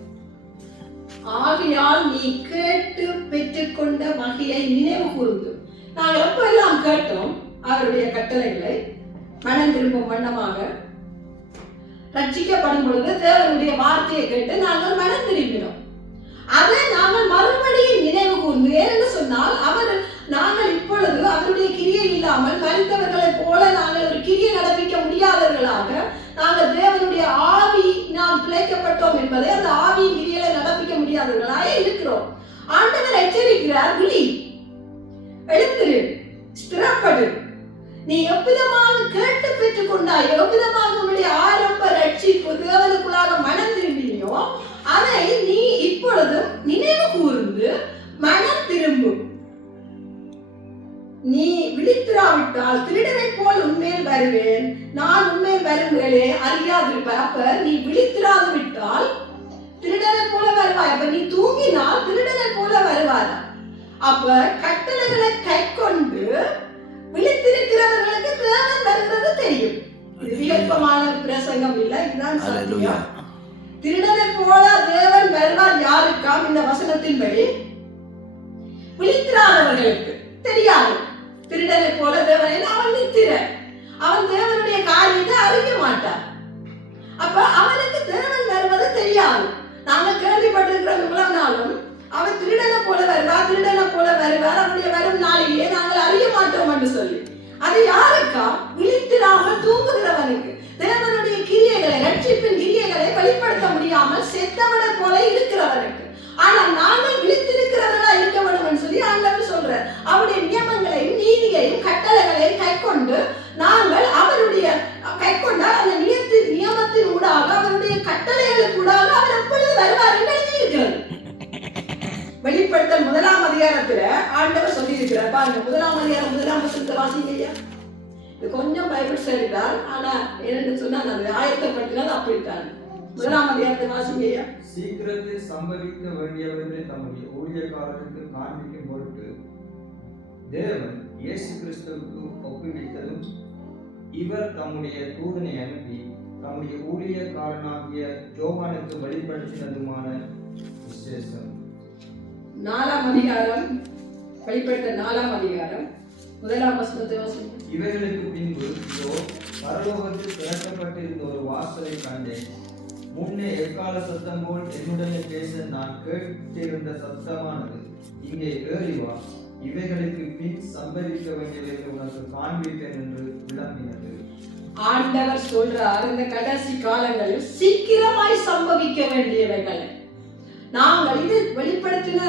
ஆகையால் நீ கேட்டு பெற்றுக்கொண்ட மகியை நினைவு கூர்ந்து. நாங்கள் எப்ப எல்லாம் கேட்டோம் அவருடைய கட்டளைகளை மனம் திரும்பும் வண்ணமாக ரட்சிக்கப்படும் பொழுது தேவனுடைய வார்த்தையை கேட்டு நாங்கள் மனம் திரும்பினோம். அதை நாங்கள் மறுபடியும் நினைவு கூர்ந்து, ஏனென்று சொன்னால் நாங்கள் இப்பொழுது அவருடைய கிரியை இல்லாமல் மரித்தவர்களை போல நாங்கள் ஒரு கிரியை நடப்பிக்க முடியாதவர்களாக நாங்கள் தேவனுடைய ஆவி நாம் பிழைக்கப்பட்டோம் என்பதை அந்த ஆவியின் கிரியை நடப்பிக்க முடியாதவர்களாக இருக்கிறோம். ஆண்டவர் எச்சரிக்கிறார், விழி, எழுந்திரு, ஸ்திரப்படு. நீ எவ்விதமாக கேட்டு பெற்றுக் கொண்டாய், எவ்விதமாக உன்னுடைய ஆரம்ப ரட்சிப்பு தேவனுக்குள்ளாக மனம் திரும்பினியோ அதை நீ இப்பொழுதும் நினைவு கூர்ந்து மனம் திரும்பும். நீ விழித்திராவிட்டால் திருடனை போல் உண்மையில் வருவேன். நான் உண்மையில் வருங்களே அறியாதிருப்ப. அப்ப நீ விழித்திராது விட்டால் திருடனை போல வருவாய். அப்ப நீ தூங்கினால் திருடனை போல வருவாரா? அப்ப கட்டளைகளை கை கொண்டு விழித்திருக்கிறவர்களுக்கு தேவன் வருகிறது தெரியும். இது வியப்பமான பிரசங்கம் இல்லை, இதுதான் சத்தியம். திருடனை போல தேவன் வருவார் யாருக்காம்? இந்த வசனத்தின்படி விழித்திராதவர்களுக்கு தெரியாது. திருடனை போல தேவன், அவன் நித்திரன், அவன் தேவனுடைய காரியத்தை அறிய மாட்டான். அப்ப அவனுக்கு தேவன் வருவது தெரியாது. நாங்கள் கேள்விப்பட்டிருக்கிறோம் இவ்வளவு நாளும் அவன் திருடனை போல வருவார், திருடனை போல வருவார், அவனுடைய வரும் நாளையே நாங்கள் அறிய மாட்டோம் என்று சொல்லி. அது யாருக்கா? விழித்திராமல் தூங்குகிறவனுக்கு. தேவனுடைய கிரியைகளை, ரட்சிப்பின் கிரியைகளை வெளிப்படுத்த முடியாமல் செத்தவனை போல இருக்கிறவனுக்கு. ஆனால் நாங்கள் விழித்திருக்கிறவர்களா இருக்க வேண்டும் என்று சொல்லி ஆண்டவர் சொல்றார். அவருடைய நியமங்களையும் நீதியையும் கட்டளைகளையும் கை கொண்டு நாங்கள் அவருடைய கை கொண்டால் அந்த நியமத்தின் ஊடாக அவருடைய கட்டளைகளுக்கு ஊடாக அவர் எப்பொழுது வருவார் என்று எழுதியிருக்கிறது. வெளிப்படுத்தல் 1ஆம் அதிகாரத்துல ஆண்டவர் சொல்லி இருக்கிறார். பாருங்க, 1ஆம் அதிகாரம் 1ஆம் வசனத்தை வாசிங்கய்யா. இது கொஞ்சம் பைபிள் சரிதான், ஆனா என்னன்னு சொன்னா நான் ஆயத்தப்படுத்தினது அப்படித்தான். 1ஆம் அதிகாரத்தை வாசிங்கய்யா. சீக்கிரத்தில் சம்பவிக்க வேண்டியவர்களை தம்முடைய ஊழியக்காரருக்கு காண்பிக்கும் பொருட்டு தேவன் இயேசு கிறிஸ்துவுக்கு ஒப்புவித்ததும் இவர் தம்முடைய தூதனை அனுப்பி தம்முடைய ஊழியக்காரனாகிய யோவானுக்கு வெளிப்படுத்தினதுமான விசேஷம். 4ஆம் அதிகாரம், வெளிப்படுத்த 4ஆம் அதிகாரம் 1ஆம் வசனத்தை வாசிங்க. இவைகளுக்கு பின்பு இதோ பரலோகத்தில் திறக்கப்பட்டிருந்த ஒரு வாசலை கண்டேன். முன்னே எக்கால சத்தம் போல் என்னுடனே பேச நான் கேட்டிருந்த சத்தமானது, இங்கே ஏறி வா, இவைகளுக்கு பின் சம்பவிக்க வேண்டியவைகளை உனக்கு காண்பிப்பேன் என்று விளம்பினது. ஆண்டவர் சொல்றார், இந்த கடைசி காலங்களில் சீக்கிரமாய் சம்பவிக்க வேண்டியவைகளை நாங்கள் இது வெளிப்படுத்தின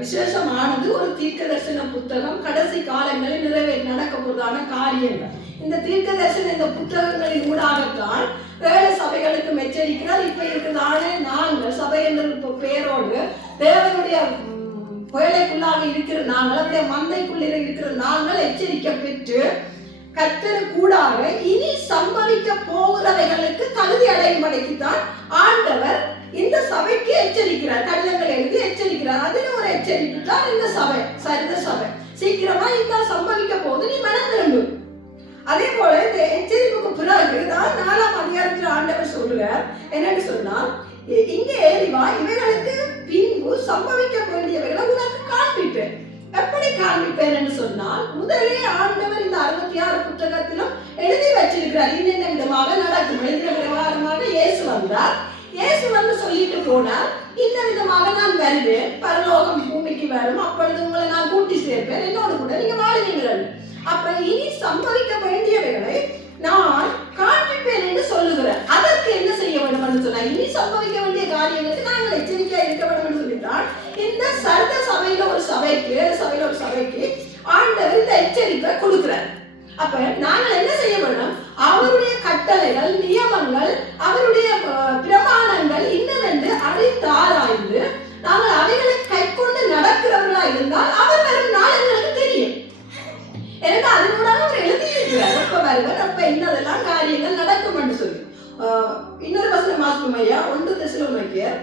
விசேஷமானது ஒரு தீர்க்க தரிசன புத்தகம். கடைசி காலங்களில் நடக்க போவதான காரியங்கள் இந்த தீர்க்க தரிசன இந்த புத்தகங்களின் ஊடாகத்தான் ஏழு சபைகளுக்கு எச்சரிக்கிறார். இப்ப இருக்கிறதான நாங்கள் சபை என்ற பெயரோடு தேவனுடைய புயலைக்குள்ளாக இருக்கிற நாங்கள், அவருடைய மந்தைக்குள்ள இருக்கிற நாங்கள் எச்சரிக்கை பெற்று கர்த்தர் கூடாக இனி சம்பவிக்க போகிறவைகளுக்கு தகுதி அடையும்படிக்குத்தான் ஆண்டவர் இந்த சபைக்கு எச்சரிக்கிறார். கடிதங்கள் எழுதி எச்சரிக்கிறார். அதில் ஒரு எச்சரிப்பு தான் இந்த சபை. சரிந்த சபை சீக்கிரமா இந்த சம்பவிக்க போது நீ மனம் திரும்பு. அதே போல இந்த எச்சரிப்புக்கு பிறகுதான் 4ஆம் அதிகாரத்தில் ஆண்டவர் சொல்றார். என்னன்னு சொன்னால், இங்கே ஏறிவா, இவைகளுக்கு பின்பு சம்பவிக்க வேண்டியவைகளை உனக்கு காண்பிப்பேன். எப்படி காண்பிப்பேன் என்று சொன்னால், முதலே ஆண்டவர் இந்த 66 புத்தகத்திலும் எழுதி வச்சிருக்கிறார். இன்னென்ன விதமாக நடக்கும். எழுதின பிரகாரமாக இயேசு வந்தார். இயேசு வந்து சொல்லிட்டு போனார், இந்த விதமாக நான் வருவேன், பரலோகம் பூமிக்கு வரும், அப்பொழுது உங்களை நான் கூட்டி சேர்ப்பேன், என்னோடு கூட நீங்க வாழுவீர்கள். அப்ப இனி சம்பவிக்க வேண்டியவைகளை நான் காண்பிப்பேன் என்று சொல்லுகிறேன். அதற்கு என்ன செய்ய வேண்டும் என்று சொன்னா, இனி சம்பவிக்க வேண்டிய காரியங்களுக்கு நாங்கள் எச்சரிக்கையா இருக்க வேண்டும் என்று சொல்லிட்டால், இந்த சர்த சபையில ஒரு சபைக்கு ஆண்டவர் இந்த எச்சரிப்பை கொடுக்கிறார். அப்ப நாங்கள் என்ன செய்ய வேண்டும்? அவருடைய கட்டளைகள், நியமங்கள், அவருடைய பிரமாணங்கள் இன்னதென்று அறிந்தாராய்ந்து நாங்கள் அவைகளை கைக்கொண்டு நடக்கிறவர்களா இருந்தால் அவர் வரும் நாள் எங்களுக்கு தெரியும். ஏன்னா அதனோட அவர் எழுதியிருக்கிறார், அப்ப வருவார், அப்ப இன்னதெல்லாம் காரியங்கள் நடக்கும் என்று சொல்லி. இன்னொரு வசனம் வாசிப்போம் ஐயா. 1 தெசலோனிக்கேயர்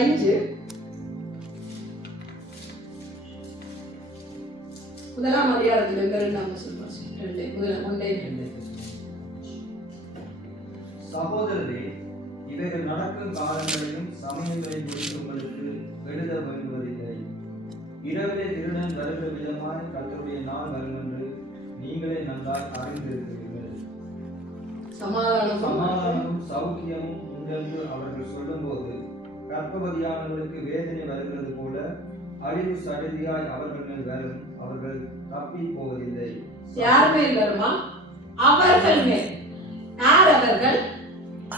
5 முதலாம் அதிகாரத்தில் 2ஆம் வசனம் வாசிப்போம். சகோதரரே, இவைகள் நடக்கும் காலங்களையும் சமயங்களையும் குறித்து உங்களுக்கு எழுத வேண்டுவதில்லை. இரவிலே திருடன் வருகிற விதமான கர்த்தருடைய நாள் வரும் என்று நீங்களே நன்றாக அறிந்திருக்கிறீர்கள். சமாதானமும் சௌக்கியமும் உண்டென்று அவர்கள் சொல்லும்போது கர்ப்பவதியானவர்களுக்கு வேதனை வருகிறது போல அழிவு சடுதியாய் அவர்கள் மேல் வரும். அவர்கள் தப்பி போவதில்லை. யார் மேல் வருமா? அவர்கள் மேல். யார் அவர்கள்?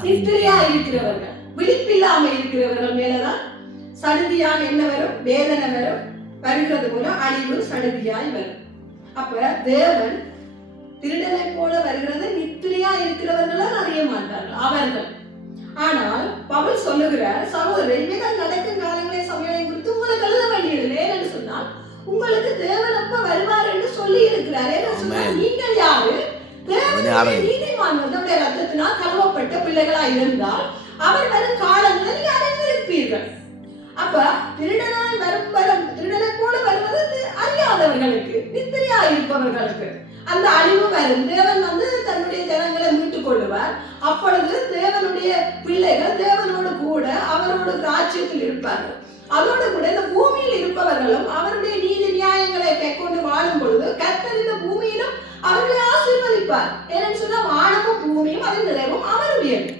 நித்திரையா இருக்கிறவர்கள், விழிப்பில்லாம இருக்கிறவர்கள் மேலதான் சடுதியாய் என்ன வரும்? வேதனை வரும். வருகிறது போல அழிவு சடுதியாய் வரும். அப்ப தேவன் திருடனை போல வருகிறது நித்திரையா இருக்கிறவர்கள் அறிய மாட்டார்கள் அவர்கள். ஆனால் பவுல் சொல்லுகிறார், சகோதரர், இவைகள் நடக்கும் காலங்களை சமயங்களை குறித்து உங்களுக்கு எழுத வேண்டியதில்லை. என்று சொன்னால் உங்களுக்கு தேவன் அப்ப வருவார் என்று சொல்லி இருக்கிறார். என்று சொன்னால் நீங்கள் யாரு? தேவனுடைய நீதிமான்கள், நம்முடைய ரத்தத்தினால் கழுவப்பட்ட பிள்ளைகளா இருந்தால் அவர் வரும் காலங்களை நீங்க அறிந்திருப்பீர்கள். அப்ப திருடனை போல வருவது அறியாதவர்களுக்கு, நித்திரையா இருப்பவர்களுக்கு அந்த அழிவு வரும். தேவன் தன்னுடைய ஜனங்களை மீட்டுக் கொள்ளுவார். அப்பொழுது தேவனுடைய பிள்ளைகள் தேவனோடு கூட அவரோட ராஜ்யத்தில் இருப்பார்கள். அதோடு கூட இந்த பூமியில் இருப்பவர்களும் அவருடைய நீதி நியாயங்களை கைக்கொண்டு வாழும் பொழுது கர்த்தர் இந்த பூமியிலும் அவர்களை ஆசீர்வதிப்பார். ஏன்னு சொன்னா வானமும் பூமியும் அதன் நிறைவும் அவருடையது.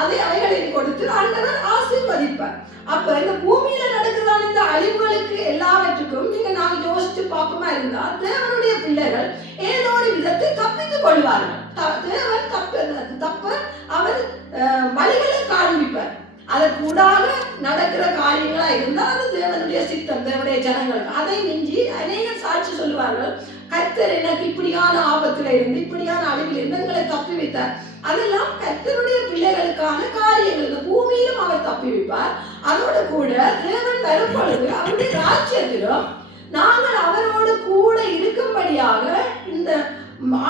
அதை அவைகளை கொடுத்து ஆண்டவர் ஆசீர்வதிப்பார். அப்ப இந்த பூமியில நடக்கிறதான இந்த அழிவுகளுக்கு எல்லாவற்றுக்கும் நீங்க நாங்க யோசிச்சு பார்ப்போமா இருந்தா தேவனுடைய பிள்ளைகள் ஏதோ ஒரு விதத்தில் தப்பித்துக் கொள்வார்கள். தேவன் தப்ப அவர் வழிகளை காண்பிப்பார். அதற்கூடாக நடக்கிற காரியங்களா இருந்தால் அது தேவனுடைய சித்தம், தேவனுடைய ஜனங்களுக்கு. அதை மிஞ்சி அநேகர் சாட்சி சொல்லுவார்கள், கர்த்தர் எனக்கு இப்படியான ஆபத்துல இருந்து இப்படியான அழிவில் இருந்து எங்களை தப்பி வைத்தார். அதெல்லாம் கர்த்தருடைய பிள்ளைகளுக்கான காரியங்கள். இந்த பூமியிலும் அவர் தப்பி வைப்பார். அதோடு கூட தேவன் வரும் பொழுது அவருடைய ராஜ்யத்திலும் நாங்கள் அவரோடு கூட இருக்கும்படியாக இந்த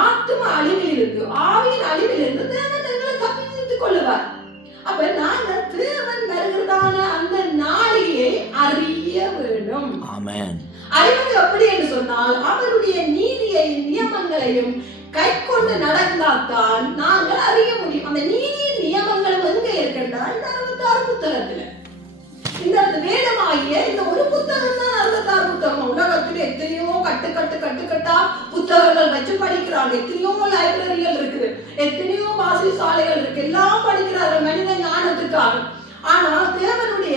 ஆத்தும அழிவில் இருந்து, ஆவியின் அழிவில் இருந்து தேவன் எங்களை தப்பித்துக் கொள்ளுவார். அப்ப நாங்கள் தேவன் வருகிறதான அந்த நாளிலே அறிய வேண்டும். அறிவது எப்படி என்று சொன்னால் அவருடைய நீதியையும் நியமங்களையும் கை கொண்டு நடந்தால்தான் நாங்கள் அறிய முடியும். அந்த நீதியின் நியமங்களும் எங்க இருக்கின்றா? இந்த 66 புத்தகத்துல. இந்த வேதமாகிய இந்த ஒரு புத்தகம் தான் 66 புத்தகம். உலகத்தில் எத்தனையோ கட்டுக்கட்டா புத்தகங்கள் வச்சு படிக்கிறாங்க. எத்தனையோ லைப்ரரிகள் இருக்குது, எத்தனையோ வாசிசாலைகள் இருக்கு, எல்லாம் படிக்கிறார்கள் மனித ஞானத்துக்காக. ஆனால் தேவனுடைய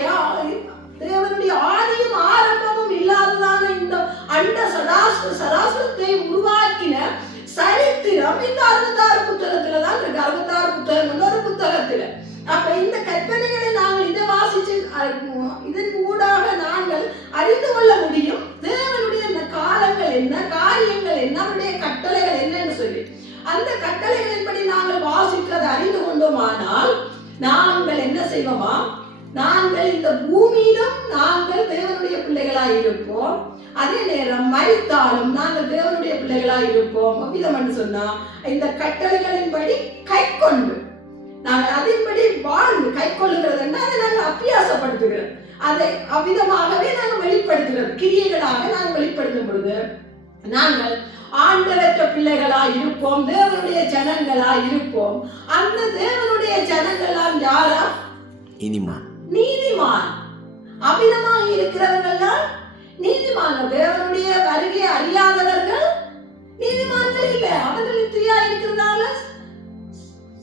ஆதியும் ஆரம்பமும் இல்லாததான இந்த அண்ட சராசரத்தை உருவாக்கின சரித்திரம் இந்த 66 புத்தகத்துலதான் இருக்கு. 66 புத்தகம் ஒரு புத்தகத்துல. அப்ப இந்த கற்பனைகளை நாங்கள் இதை வாசிச்சு இதன் ஊடாக நாங்கள் அறிந்து கொள்ள முடியும் தேவனுடைய காலங்கள் என்ன, காரியங்கள் என்ன, அவருடைய கட்டளைகள் என்னன்னு சொல்லி. அந்த கட்டளைகளின்படி நாங்கள் வாசிக்கிறதை அறிந்து கொண்டோமானால் நாங்கள் என்ன செய்வோமா? நாங்கள் இந்த பூமியிலும் நாங்கள் தேவனுடைய பிள்ளைகளாய் இருப்போம். அதே நேரம் மரித்தாலும் நாங்கள் தேவனுடைய பிள்ளைகளாய் இருப்போம். விதம் சொன்னா இந்த கட்டளைகளின்படி கை கொண்டு நாங்கள் அதன்படி வாழ்ந்து கை கொள்ளுகிறது அதை நாங்கள் அபியாசப்படுத்துகிறோம். அதை அவ்விதமாகவே நாங்கள் வெளிப்படுத்துகிறோம். கிரியைகளாக நாங்கள் வெளிப்படுத்தும் பொழுது நாங்கள் ஆண்டவற்ற பிள்ளைகளா இருப்போம், தேவனுடைய ஜனங்களா இருப்போம். அந்த தேவனுடைய ஜனங்களாம் யாரா? நீதிமான். அபிதமாக இருக்கிறவர்கள் நீதிமான். தேவனுடைய வருகை அறியாதவர்கள் நீதிமான்கள் இல்லை. அவர்கள் நித்திரையா இருக்கிறதால,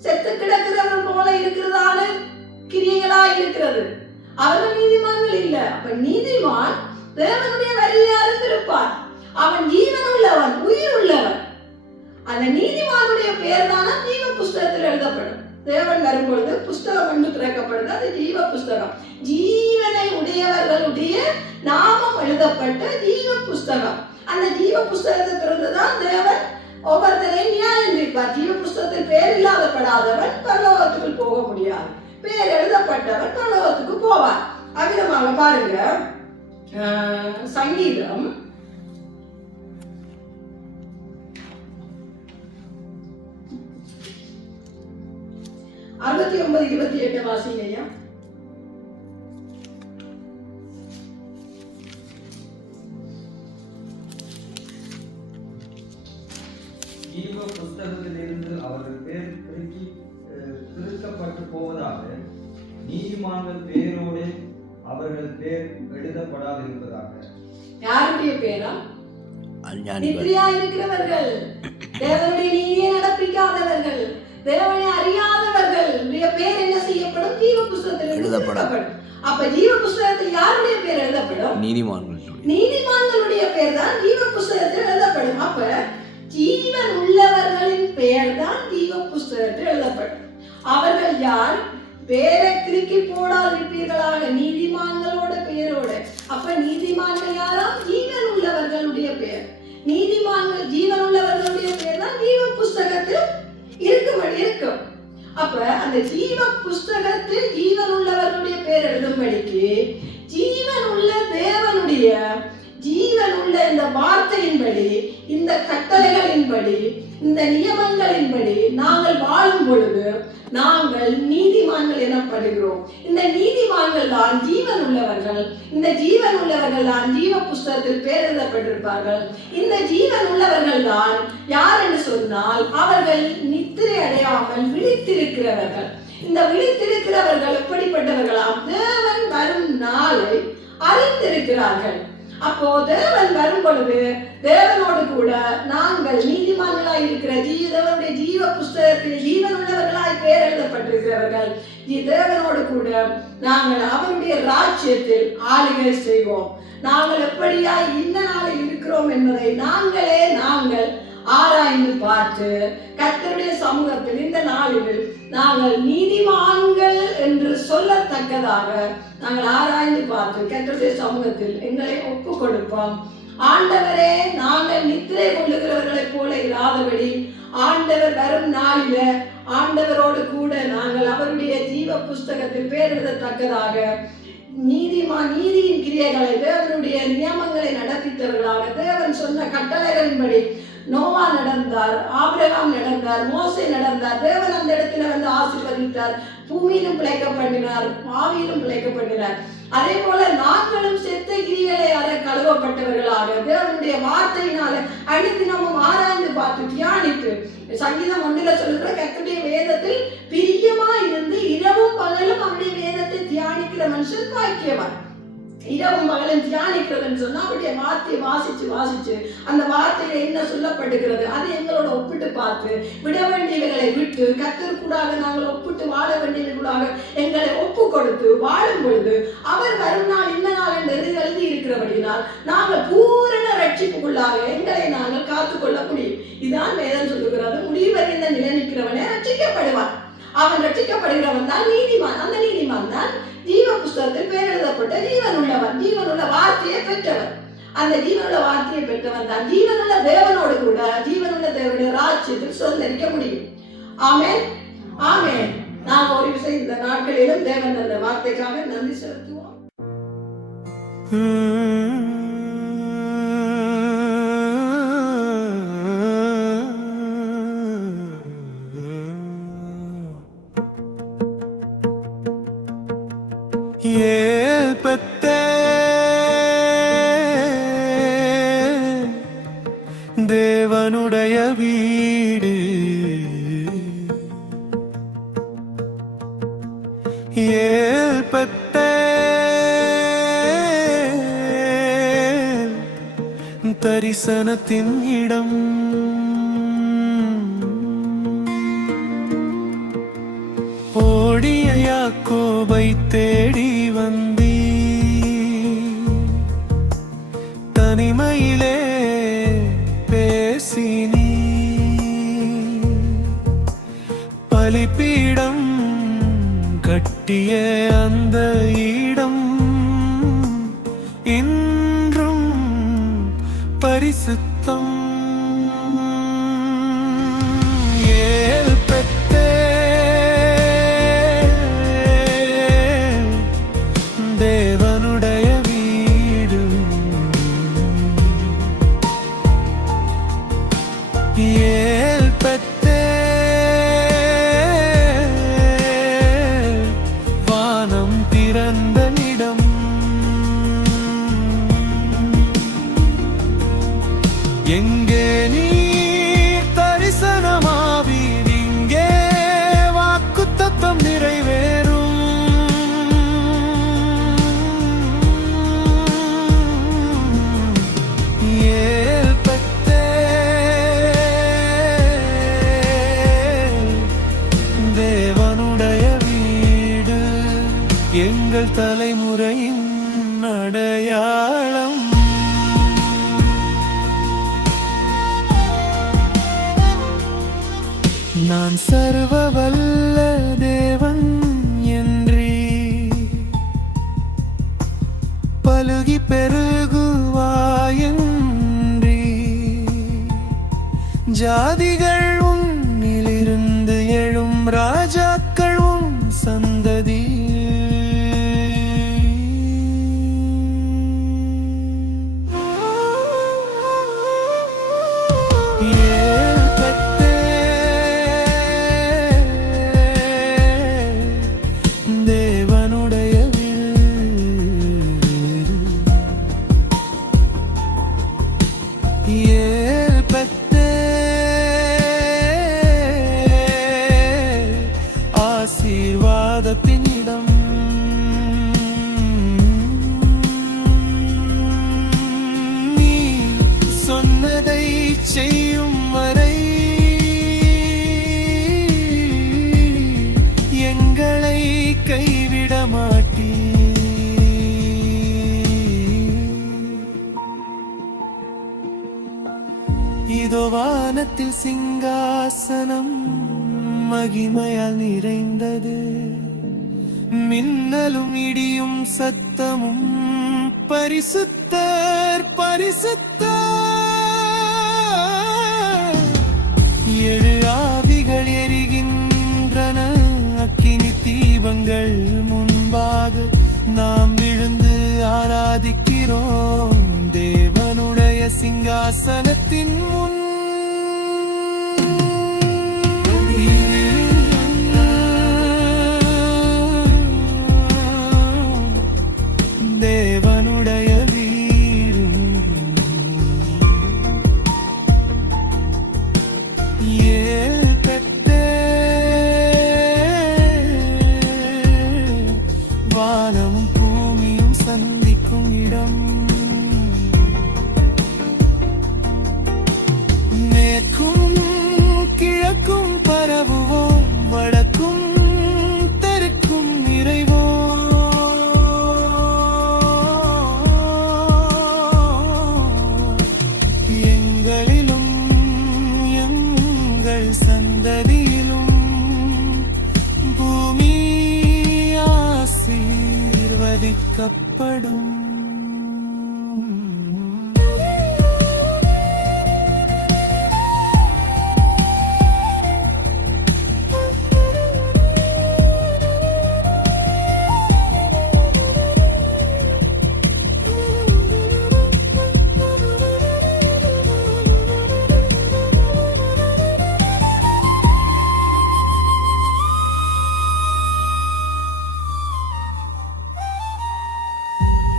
செத்து கிடக்கிறவர்கள் போல இருக்கிறதால, கிரியை இருக்கிறது. அவர்கள் நீதிமான்கள் இல்ல. அப்ப நீதிமான் தேவனுடைய வழியை அறிந்திருப்பான். அவன் ஜீவன் உள்ளவன், உயிர் உள்ளவன். அந்த நீதிமானுடைய பெயர் தானே ஜீவ புஸ்தகத்தில் எழுதப்படும். தேவன் வரும்பொழுது புஸ்தகம் ஒன்று திறக்கப்படுது, அது ஜீவ புஸ்தகம். ஜீவனை உடையவர்களுடைய நாமம் எழுதப்பட்ட ஜீவ புஸ்தகம். அந்த ஜீவ புஸ்தகத்தை திறந்துதான் தேவன் ஒவ்வொருத்தரையும் நியாயம் தீர்ப்பார். ஜீவ புஸ்தகத்தில் பேர் இல்லாதப்படாதவன் பரலோகத்துக்கு போக முடியாது, பேர் எழுதப்பட்டவன் பரலோகத்துக்கு போவார். அவ்விதமாக பாருங்க, சங்கீதம் 69:28 வாசிங்க ஐயா. ஜீவ புஸ்தகத்திலிருந்து அவர்கள் பேர் திருத்தப்பட்டு போவதாக, நீதிமான்கள் பேரோடு அவர்கள் பேர் எழுதப்படாதிருப்பதாக. யாருடைய பேரா? நித்ரையா இருக்கிறவர்கள், தேவனுடைய நீதியை நடப்பிக்காதவர்கள், தேவனை அறியாதவர்கள் பேர் என்ன செய்யப்படும்? ஜீவ புஸ்தகத்தில் எழுதப்படும். அப்ப ஜீவ புஸ்தகத்தில் யாருடைய பேர் எழுதப்படும்? நீதிமான்களுடைய பேர் தான் ஜீவ புஸ்தகத்தில் எழுதப்படும். அப்ப ஜீவன் உள்ளவர்களின் பெயர் தான் ஜீவ புஸ்தகத்தில் எழுதப்படும். அவர்கள் யார்? பேரை கிறுக்கி போடாதிருப்பீர்களாக, நீதிமான்களோட பெயரோட. அப்ப நீதிமான்கள் யாராம்? ஜீவன் உள்ளவர்களுடைய பெயர். நீதிமான்கள் ஜீவன் உள்ளவர்களுடைய பெயர் தான் ஜீவ புஸ்தகத்தில் இருக்கும். அப்ப அந்த ஜீவ புஸ்தகத்தில் ஜீவன் உள்ளவர்களுடைய பெயர் எழுதும்படிக்கு ஜீவன் உள்ள தேவனுடைய ஜீவன் உள்ள இந்த வார்த்தையின்படி, இந்த கட்டளைகளின்படி, இந்த நியமங்களின்படி நாங்கள் வாழும் பொழுது நாங்கள் நீதிமான்கள் எனப்படுகிறோம். இந்த நீதிமான்கள் தான் ஜீவன் உள்ளவர்கள். இந்த ஜீவன் உள்ளவர்கள் தான் ஜீவ புஸ்தகத்தில் பேர் எழுதப்பட்டிருப்பார்கள். இந்த ஜீவன் உள்ளவர்கள் தான் யார் என்று சொன்னால் அவர்கள் நித்திரை அடையாமல் விழித்திருக்கிறவர்கள். இந்த விழித்திருக்கிறவர்கள் எப்படிப்பட்டவர்களாம்? தேவன் வரும் நாளை அறிந்திருக்கிறார்கள். அப்போ தேவன் வரும் பொழுது தேவனோடு கூட நாங்கள் நீதிமான்களாய் இருக்கிற தேவனுடைய ஜீவ புஸ்தகத்தில் ஜீவன் உள்ளவர்களாய் பேர் எழுதப்பட்டிருக்கிறவர்கள் தேவனோடு கூட நாங்கள் அவருடைய ராஜ்யத்தில் ஆளுகை செய்வோம். நாங்கள் எப்படியாய் இந்த நாளில் இருக்கிறோம் என்பதை நாங்கள் ஆராய்ந்து பார்த்து கர்த்தருடைய சமூகத்தில் இந்த நாளில் நாங்கள் நீதிமான்கள் என்று சொல்லத்தக்கதாக நாங்கள் ஆராய்ந்து பார்த்து கர்த்தருடைய சமூகத்தில் எங்களை ஒப்பு கொடுப்போம். ஆண்டவரே, நாங்கள் நித்திரை கொள்ளுகிறவர்களை போல இராதபடி ஆண்டவர் வரும் நாளில ஆண்டவரோடு கூட நாங்கள் அவருடைய ஜீவ புஸ்தகத்தில் பேர் எழுதத்தக்கதாக நீதியின் கிரியைகளை தேவனுடைய நியமங்களை நடப்பித்தவர்களாக தேவன் சொன்ன கட்டளைகளின்படி நோவா நடந்தார், ஆபிரகாம் நடந்தார், மோசே நடந்தார். தேவன் அந்த இடத்துல வந்து ஆசீர்வதித்தார். பூமியிலும் பிழைக்கப்பட்டினார், ஆவியிலும் பிழைக்கப்பட்டினார். அதே போல நாங்களும் செத்த கிரிகளை அற கழுவப்பட்டவர்களாக தேவனுடைய வார்த்தையினால அடித்தினமும் ஆராய்ந்து பார்த்து தியானித்து சங்கீதம் 1 சொல்லுகிற கர்த்தருடைய வேதத்தில் பிரியமா இருந்து இரவும் பகலும் அவருடைய வேதத்தை தியானிக்கிற மனுஷன் பாக்கியவான். இரவும் பகலும் தியானிக்கிறதுன்னு சொன்னா அவருடைய வார்த்தையை வாசிச்சு அந்த வார்த்தையில என்ன சொல்லப்படுகிறது அதை எங்களோட ஒப்பிட்டு பார்த்து விட வேண்டியவைகளை விட்டு கர்த்தருக்கூடாக நாங்கள் ஒப்பிட்டு வாழ வேண்டியவர்களாக எங்களை ஒப்பு கொடுத்து வாழும் பொழுது அவர் வரும் நாள் இந்த நாள் என்று எழுதி இருக்கிறபடினால் நாங்கள் பூரண ரட்சிப்புக்குள்ளாக எங்களை நாங்கள் காத்துக்கொள்ள முடியும். இதான் வேதம் சொல்லுகிறது. முடிவறிந்த நிலை நிற்கிறவனே ரட்சிக்கப்படுவான். அவன் ரட்சிக்கப்படுகிறவன் தான் நீதிமான். அந்த நீதிமான் தான் ஜீவ புஸ்தகத்தில் பேர் எழுதப்பட்ட ஜீவன் உள்ளவன், ஜீவனுள்ள வார்த்தையை பெற்றவன். அந்த ஜீவனுள்ள வார்த்தையை பெற்றவன் தான் ஜீவனுள்ள தேவனோடு கூட ஜீவனுள்ள தேவனுடைய ராஜ்யத்தில் சுதந்திரிக்க முடியும். ஆமென், ஆமென். நாம் ஒரு விஷயம் இந்த நாட்களிலும் தேவன் அந்த வார்த்தைக்காக நன்றி செலுத்துவோம். தேவனுடைய வீடு தரிசனத்தின் இடம். ஓடிய யாக்கோபை பலிபீடம் கட்டிய அந்த இடம் இன்றும் பரிசுத்தம். ஏல் பெத்தே தேவனுடைய வீடு. ஏல் பெத்தே வானம் திறந்த இடம். எங்கே நீர் தரிசனமாவீர், இங்கே வாக்குத்தத்தம் நிறைவேறும். ஏல் பெத்தே தேவனுடைய வீடு, எங்கள் தலைமுறையின் அடையாளம். நான் சர்வ வல்ல தேவன் என்றே பலுகி பெருகுவாயன்றி, ஜாதிகள் உன்னிலிருந்து எழும் ராஜாக்கள் உன் சந்ததி. தேவனுடைய ஏல் பெத்தே ஆசீர்வாதத்தின் இடம். நீ சொன்னதை செய்யும் வரை எங்களை கைவிட மாட்டீ. இதோ வானத்தில் சிங்காசனம் மகிமையால் நிறைந்தது, மின்னலும் இடியும் சத்தமும் பரிசுத்தர் பரிசுத்தர். ஏழு ஆவிகள் எரிகின்றன, அக்கினி தீபங்கள் முன்பாக நாம் விழுந்து ஆராதிக்கிறோம் தேவனுடைய சிங்காசனத்தின் முன். தேவனுடைய வீடு. ஏல் பெத்தே வானமும் பூமியும் சந்திக்கும் இடம். மேற்கும் கிழக்கும் பரவுவோம், வடக்கும் தெற்கும் நிறைவோம். எங்களிலும் எங்கள் சந்ததியிலும் பூமி ஆசீர்வதிக்கப்படும்.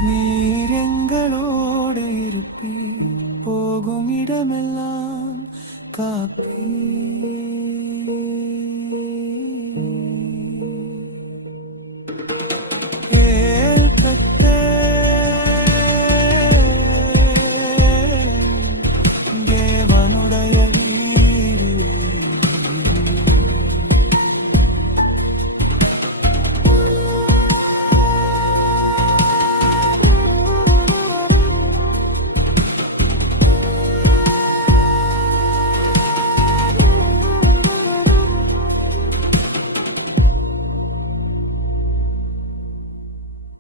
நீர் எங்களோடு இருப்பீர், போகும் இடமெல்லாம் காப்பீர்.